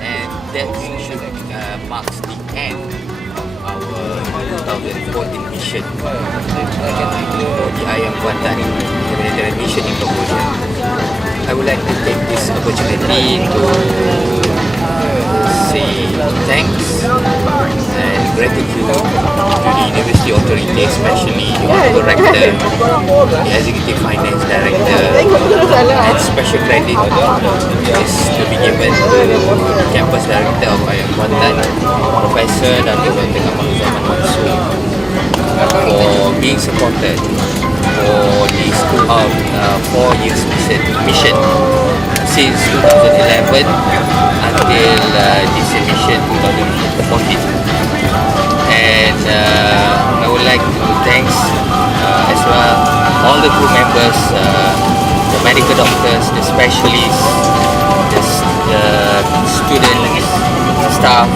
And that should marks the end of our 2014 mission for the Ayam Kuantan humanitarian mission in Cambodia. I would like to take this opportunity to say thanks gratitude to the university authority, especially the honorable rector, the executive finance director, and special credit is to be given to the campus director of IAM Kuantan, Professor Dr. Kamaruzzaman Mansur, for being supported for the school of 4 years mission since 2011 until this mission 2014. And I would like to thank as well all the crew members, the medical doctors, the specialists, the students, staff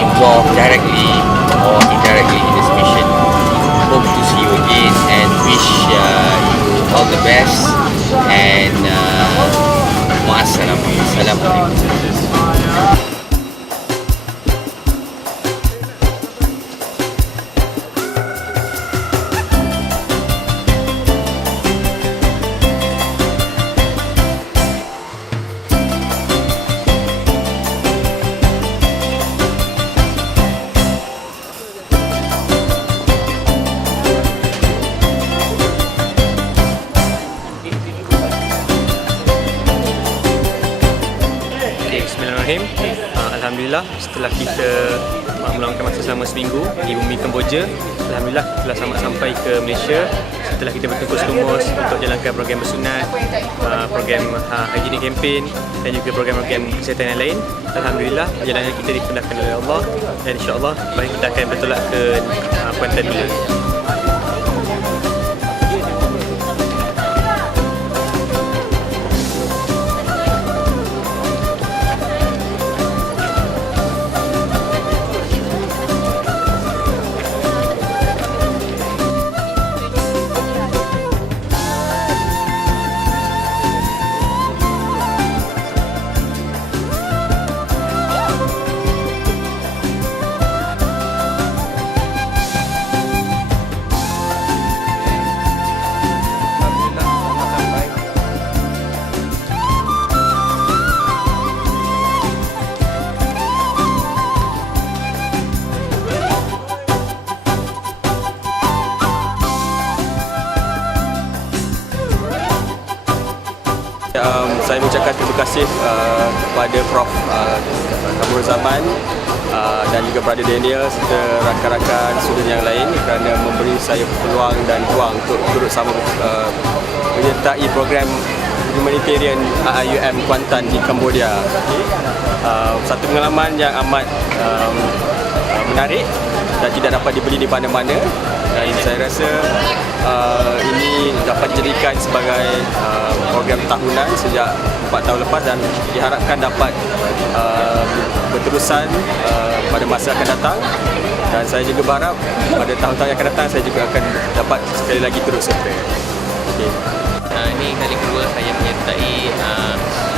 involved directly or indirectly in this mission. Hope to see you again and wish you all the best, and Assalamualaikum. Alhamdulillah, setelah kita meluangkan masa selama seminggu di bumi Kemboja, alhamdulillah kita telah selamat sampai ke Malaysia setelah kita bertungkus lumus untuk jalankan program bersunat, program hygiene campaign dan juga program-program kesihatan yang lain. Alhamdulillah, perjalanan kita dipindahkan oleh Allah dan insya-Allah baik kita akan bertolak ke Kuantan dulu. Saya mengucapkan terima kasih kepada Prof. Kamaruzzaman dan juga Brother Daniel serta rakan-rakan student yang lain kerana memberi saya peluang dan ruang untuk turut sama menyertai program humanitarian IUM Kuantan di Cambodia. Satu pengalaman yang amat menarik dan tidak dapat dibeli di mana-mana, dan saya rasa ini dapat dijadikan sebagai program tahunan sejak 4 tahun lepas dan diharapkan dapat berterusan pada masa akan datang, dan saya juga berharap pada tahun-tahun yang akan datang saya juga akan dapat sekali lagi turut serta. Ini kali kedua saya menyertai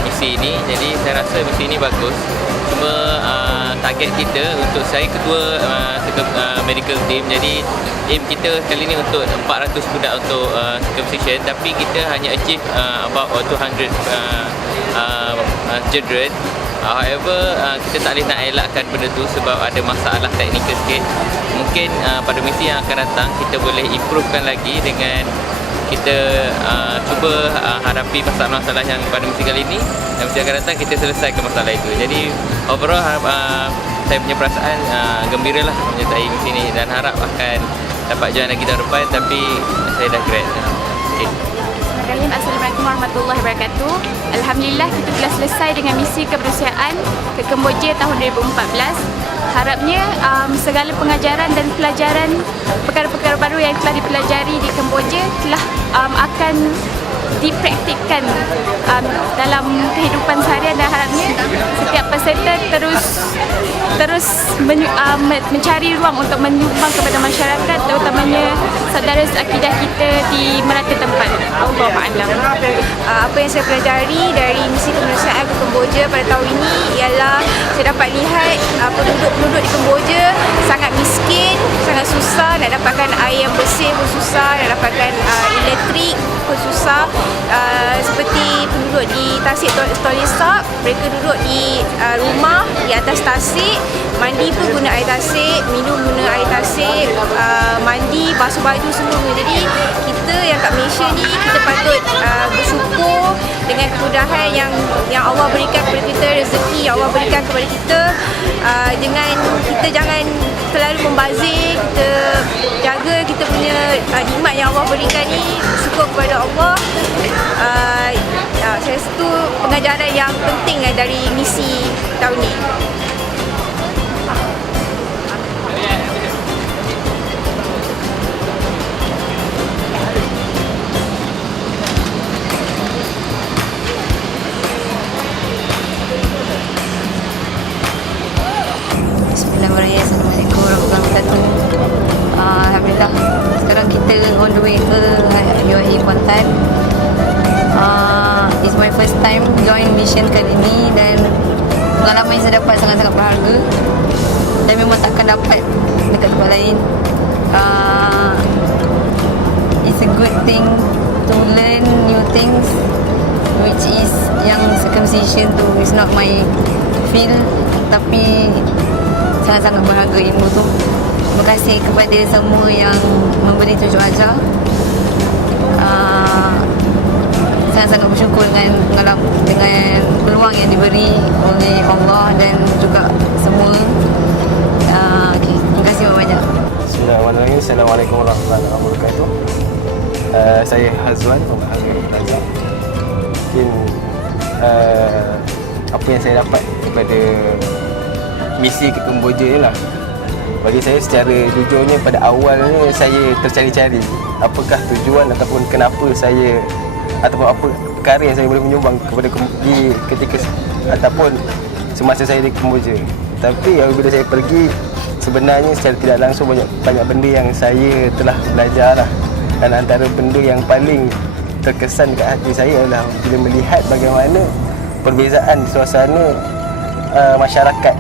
misi ini, jadi saya rasa misi ini bagus. Cuma target kita untuk saya ketua medical team, jadi aim kita kali ini untuk 400 budak untuk circumcision, tapi kita hanya achieve about 200 children. However, kita tak boleh nak elakkan benda tu sebab ada masalah teknikal sikit. Mungkin pada misi yang akan datang kita boleh improvekan lagi dengan kita cuba hadapi masalah-masalah yang pada misi kali ini, dan misi akan datang kita selesaikan masalah itu. Jadi overall saya punya perasaan gembira lah menyertai misi ini dan harap akan dapat join lagi tahun depan, tapi saya dah grad. Assalamualaikum warahmatullahi wabarakatuh. Alhamdulillah kita telah selesai dengan misi kemanusiaan ke Kemboja tahun 2014. Harapnya segala pengajaran dan pelajaran perkara-perkara baru yang telah dipelajari di Kemboja telah akan dipraktikkan dalam kehidupan seharian, dan harapnya setiap peserta terus mencari ruang untuk menyumbang kepada masyarakat, terutamanya saudara seakidah kita di merata tempat. Allahuakbar. Apa yang saya pelajari dari misi kemanusiaan ke Kemboja pada tahun ini ialah saya dapat lihat penduduk-penduduk di Kemboja sangat miskin, sangat susah nak dapatkan air yang bersih air pun susah, nak dapatkan elektrik pun susah. Seperti penduduk di Tasik Tolisak, mereka duduk di rumah di atas tasik, mandi pun guna air tasik, minum guna air tasik, mandi, basuh baju semua. Jadi kita yang kat Malaysia ni, kita patut bersyukur dengan kemudahan yang Allah berikan kepada kita, rezeki yang Allah berikan kepada kita. Kita jangan terlalu membazir, kita jaga kita punya nikmat yang Allah berikan ni, syukur kepada Allah. Saya rasa itu pengajaran yang penting dari misi tahun ni. Bismillahirrahmanirrahim. Assalamualaikum warahmatullahi wabarakatuh. Alhamdulillah, sekarang kita on the way ke UAE Kuantan. It's my first time join mission kali ni dan pengalaman yang saya dapat sangat-sangat berharga dan memang takkan dapat dekat tempat lain. It's a good thing to learn new things, which is yang circumcision tu is not my field, tapi sangat-sangat berharga ilmu tu. Terima kasih kepada semua yang memberi tunjuk ajar. Sangat-sangat bersyukur dengan peluang yang diberi oleh Allah dan juga semua. Terima kasih banyak. Bismillahirrahmanirrahim. Assalamualaikum warahmatullahi wabarakatuh. Saya Hazwan Razak. Mungkin apa yang saya dapat daripada misi ke Kemboja ni lah, bagi saya secara jujurnya pada awalnya saya tercari-cari apakah tujuan ataupun kenapa saya ataupun apa perkara yang saya boleh menyumbang kepada di ketika ataupun semasa saya di Kemboja. Tapi apabila saya pergi, sebenarnya secara tidak langsung banyak benda yang saya telah belajar lah. Dan antara benda yang paling terkesan dekat hati saya adalah bila melihat bagaimana perbezaan suasana masyarakat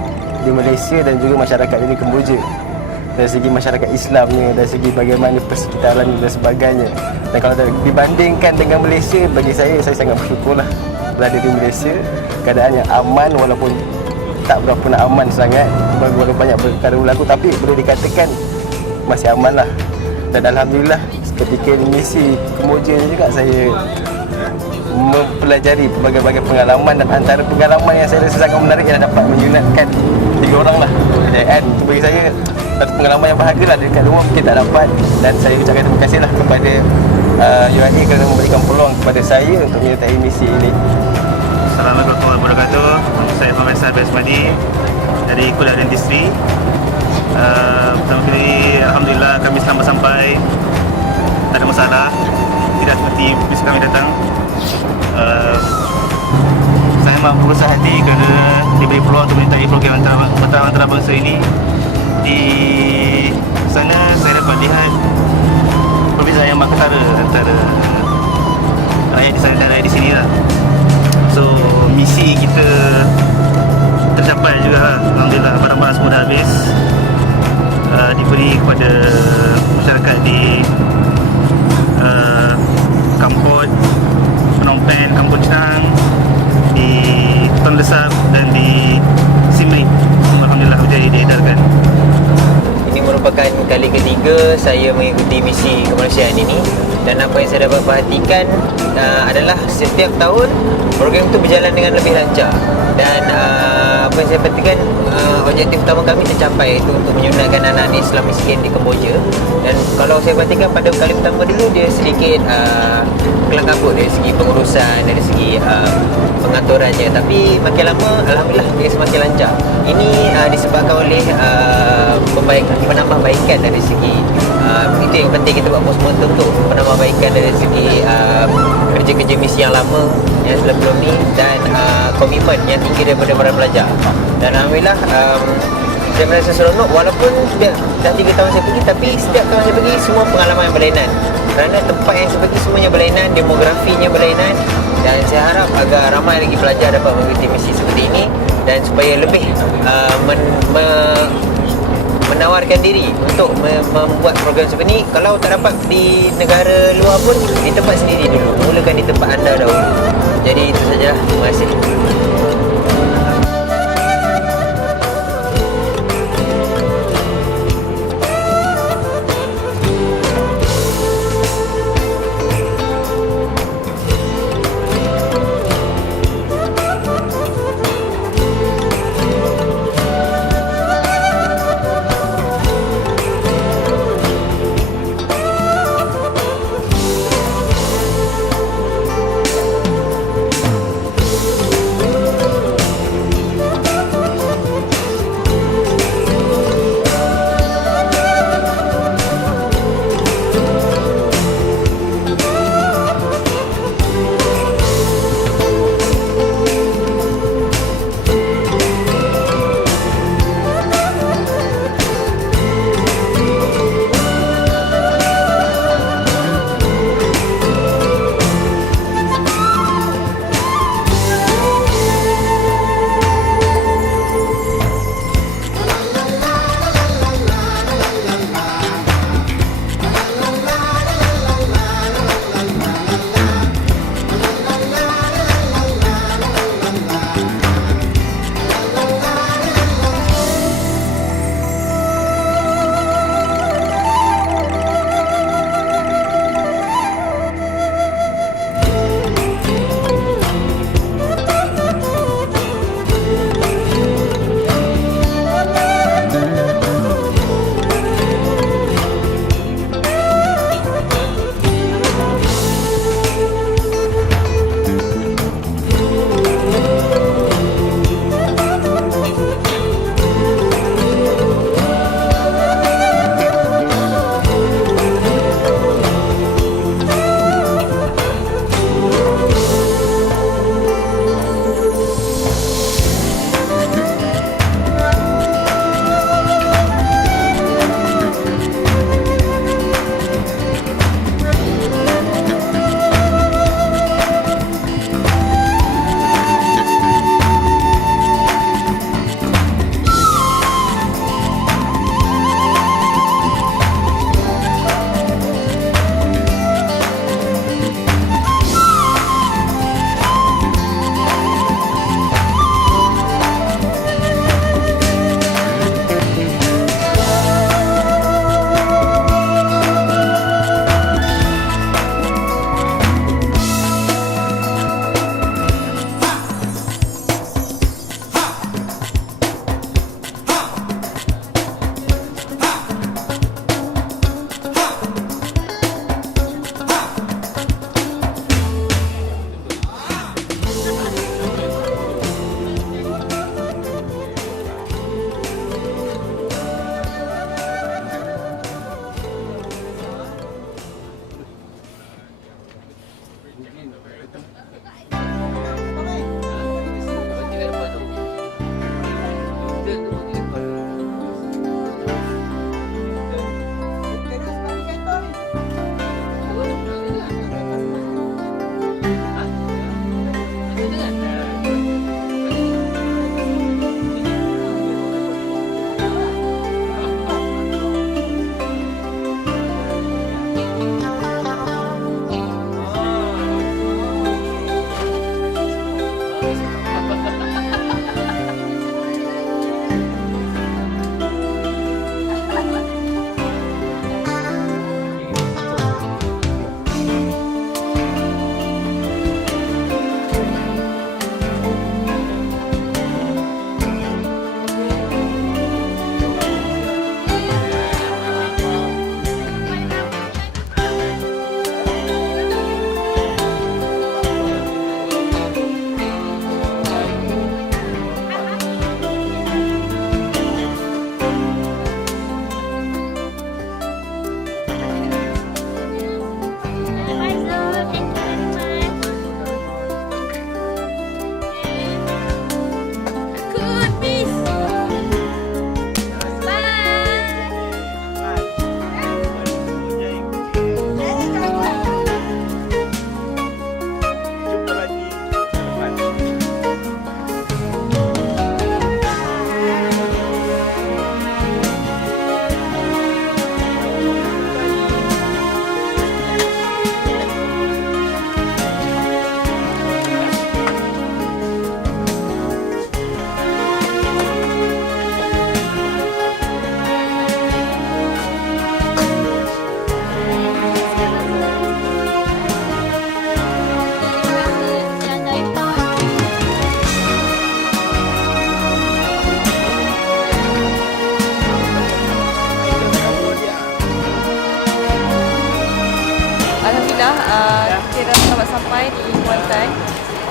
di Malaysia dan juga masyarakat di Kemboja, dari segi masyarakat Islamnya, dari segi bagaimana persekitaran dan sebagainya. Dan kalau dibandingkan dengan Malaysia, bagi saya sangat bersyukurlah berada di Malaysia. Keadaan yang aman, walaupun tak berapa nak aman sangat, walaupun banyak perkara berlaku, tapi boleh dikatakan masih aman lah. Dan Alhamdulillah ketika misi Kemboja ni juga saya mempelajari berbagai-bagai pengalaman, dan antara pengalaman yang saya rasa sangat menarik ialah dapat menyunatkan 3 orang lah. Dan bagi saya satu pengalaman yang bahagia lah, dekat rumah mungkin tak dapat. Dan saya ucapkan terima kasih lah kepada UAE kerana memberikan peluang kepada saya untuk menyertai misi ini. Assalamualaikum warahmatullahi wabarakatuh. Saya Muhammad Sabri Asmadi dari Kuliah Dentistry. Pertama kali, Alhamdulillah kami selamat sampai, tak ada masalah, tidak seperti misi kami datang. Saya memang berusaha hati kerana diberi peluang untuk menyertai program antarabangsa ini. Di sana saya dapat lihat perbezaan yang berketara antara rakyat di sana dan rakyat di sini lah. So misi kita tercapai juga lah. Alhamdulillah, barang-barang semua dah habis, diberi kepada masyarakat di Kampot, Phnom Penh, Kampung Chnang, di Ton Lesap dan di Simei. Alhamdulillah berjaya diedarkan. Ini merupakan kali ketiga saya mengikuti misi kemanusiaan ini, dan apa yang saya dapat perhatikan adalah setiap tahun program itu berjalan dengan lebih lancar. Dan apa yang saya perhatikan, objektif utama kami tercapai, iaitu untuk menyunatkan anak-anak Islam miskin di Kemboja. Dan kalau saya perhatikan pada kali pertama dulu, dia sedikit kelang kabut dari segi pengurusan, dari segi pengaturannya. Tapi makin lama, Alhamdulillah, dia semakin lancar. Ini disebabkan oleh penambahbaikan dari segi itu yang penting kita buat postmortem tu, penambahbaikan dari segi kerja-kerja misi yang lama yang sebelum ni, dan komitmen yang tinggi daripada para pelajar. Dan Alhamdulillah, saya merasa seronok walaupun dah 3 tahun saya pergi, tapi setiap tahun saya pergi semua pengalaman yang berlainan. Kerana tempat yang saya pergi semuanya berlainan, demografinya berlainan, dan saya harap agar ramai lagi pelajar dapat mengikuti misi seperti ini, dan supaya lebih menawarkan diri untuk membuat program seperti ini. Kalau tak dapat di negara luar pun, di tempat sendiri dulu. Mulakan di tempat anda dahulu. Jadi itu sajalah. Terima kasih.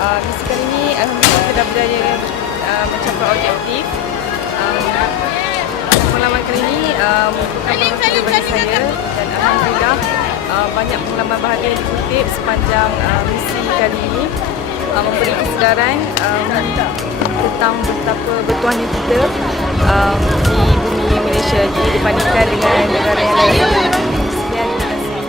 Misi kali ini alhamdulillah kita berjaya mencapai objektif. Pengalaman kali ini merupakan pengalaman bagi saya dan alhamdulillah banyak pengalaman bahagia yang dikutip sepanjang misi kali ini, memberi kesedaran tentang betapa bertuahnya kita di bumi Malaysia jika dibandingkan dengan negara yang lain. Sekian, terima kasih.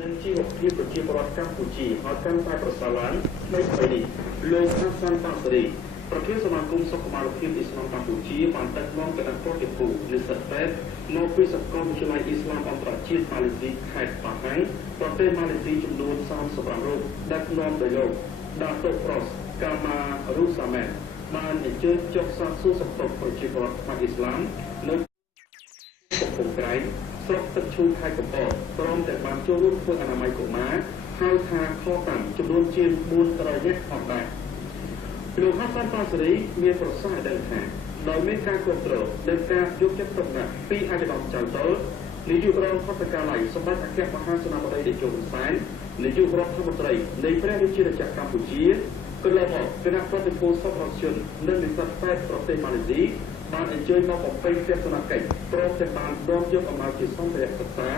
និងជីវភាពប្រជាពលរដ្ឋកម្ពុជាឲ្យកាន់តែប្រសើរឡើងថ្មីៗនេះលោកហាសានប៉ាសេរីប្រធានសមាគមសុខុមាលភាពអ៊ីស្លាមកម្ពុជាបានដឹកនាំគណៈប្រតិភូនិស្សិតពេទ្យមកពីសាកលវិទ្យាល័យអ៊ីស្លាមអន្តរជាតិម៉ាឡេស៊ីខេត្តប៉ាហែងប្រទេសម៉ាឡេស៊ីចំនួន35រូបដឹកនាំដោយលោកដាតូប្រុសកាម៉ារូសាមែនបានអញ្ជើញចុះសាកសួរសុខទុក្ខប្រជាពលរដ្ឋខ្មែរអ៊ីស្លាមនៅកំពង់ក្រែងស្រុកទឹកឈូខេត្តកំពតព្រមទាំងបានចូលរួមធ្វើអនាម័យកុមារហៅថាខតាមចំនួនជាង400នាក់ផងដែរលោកហាសានប៉ាសេរីមានប្រសាសន៍ឲ្យដឹងថាដោយមានការគ្រប់គ្រងនិងការយកចិត្តទុកដាក់ពីអាជ្ញាធរចៅតលនាយករងហត្ថកាល័យសម្បត្តិអគ្គមហាសេនាបតីតេជោហ៊ុនសែននាយករដ្ឋមន្ត្រីនៃព្រះរាជាណាចក្រកម្ពុជាកន្លងមកគណៈប្រតិភូសប្បុរសជននិងនិស្សិតពេទ្យប្រទេសម៉ាឡេស៊ីបានអញ្ជើញមកបំពេញទស្សនកិច្ចព្រមទាំងបាននាំយកអំណោយជាសម្ភារៈសិក្សា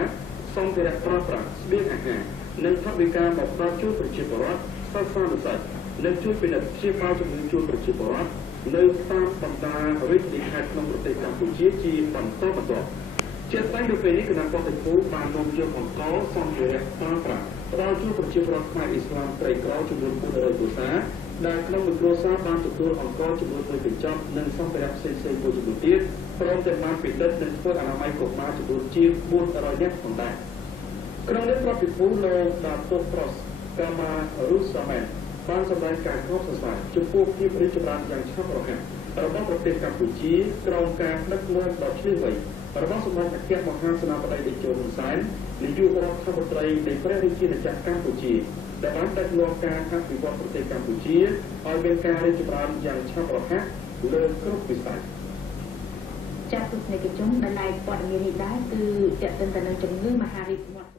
សម្ភារៈប្រើប្រាស់ស្បៀងអាហារនិងថវិកាមកផ្ដល់ជូនប្រជាពលរដ្ឋសិស្សានុសិស្សនិងជួយពិនិត្យព្យាបាលជំងឺជូនប្រជាពលរដ្ឋនៅតាមបណ្ដារាជធានីខេត្តក្នុងប្រទេសកម្ពុជាជាបន្តបន្ទាប់ជាស្ដែងនៅពេលនេះគណៈប្រតិភូបាននាំយកអង្គសម្ភារៈប្រើប្រាស់ផ្ដល់ជូនប្រជាពលរដ្ឋខ្មែរអ៊ីស្លាមក្រីក្រចំនួន400គ្រួសារដែលក្នុងមួយគ្រួសារបានទទួលអង្គចំនួន1កញ្ចប់និងសម្ភារៈផ្សេងៗមួយចំនួនទៀតព្រមទាំងបានពិនិត្យនិងធ្វើអនាម័យកុមារចំនួនជាង400នាក់ផងដែរក្នុងនេះប្រតិភូលោកដាតូប្រុសកាម៉ារូសាមែនបានសម្ដែងការកោតសរសើរចំពោះភាពរីកចម្រើនយ៉ាងឆាប់រហ័សរបស់ប្រទេសកម្ពុជាក្រោមការដឹកនាំដ៏ឈ្លាសវៃរបស់សម្ដេចអគ្គមហាសេនាបតីតេជោហ៊ុនសែននាយករដ្ឋមន្ត្រីនៃព្រះរាជាណាចក្រកម្ពុជាដែលបានដឹកនាំការអភិវឌ្ឍប្រទេសកម្ពុជាឲ្យមានការរីកចម្រើនយ៉ាងឆាប់រហ័សលើគ្រប់វិស័យចាស់ទស្សនិកជនដែលព័ត៌មាននេះដែរគឺទាក់ទងទៅនឹងជំងឺមហារីកមាត់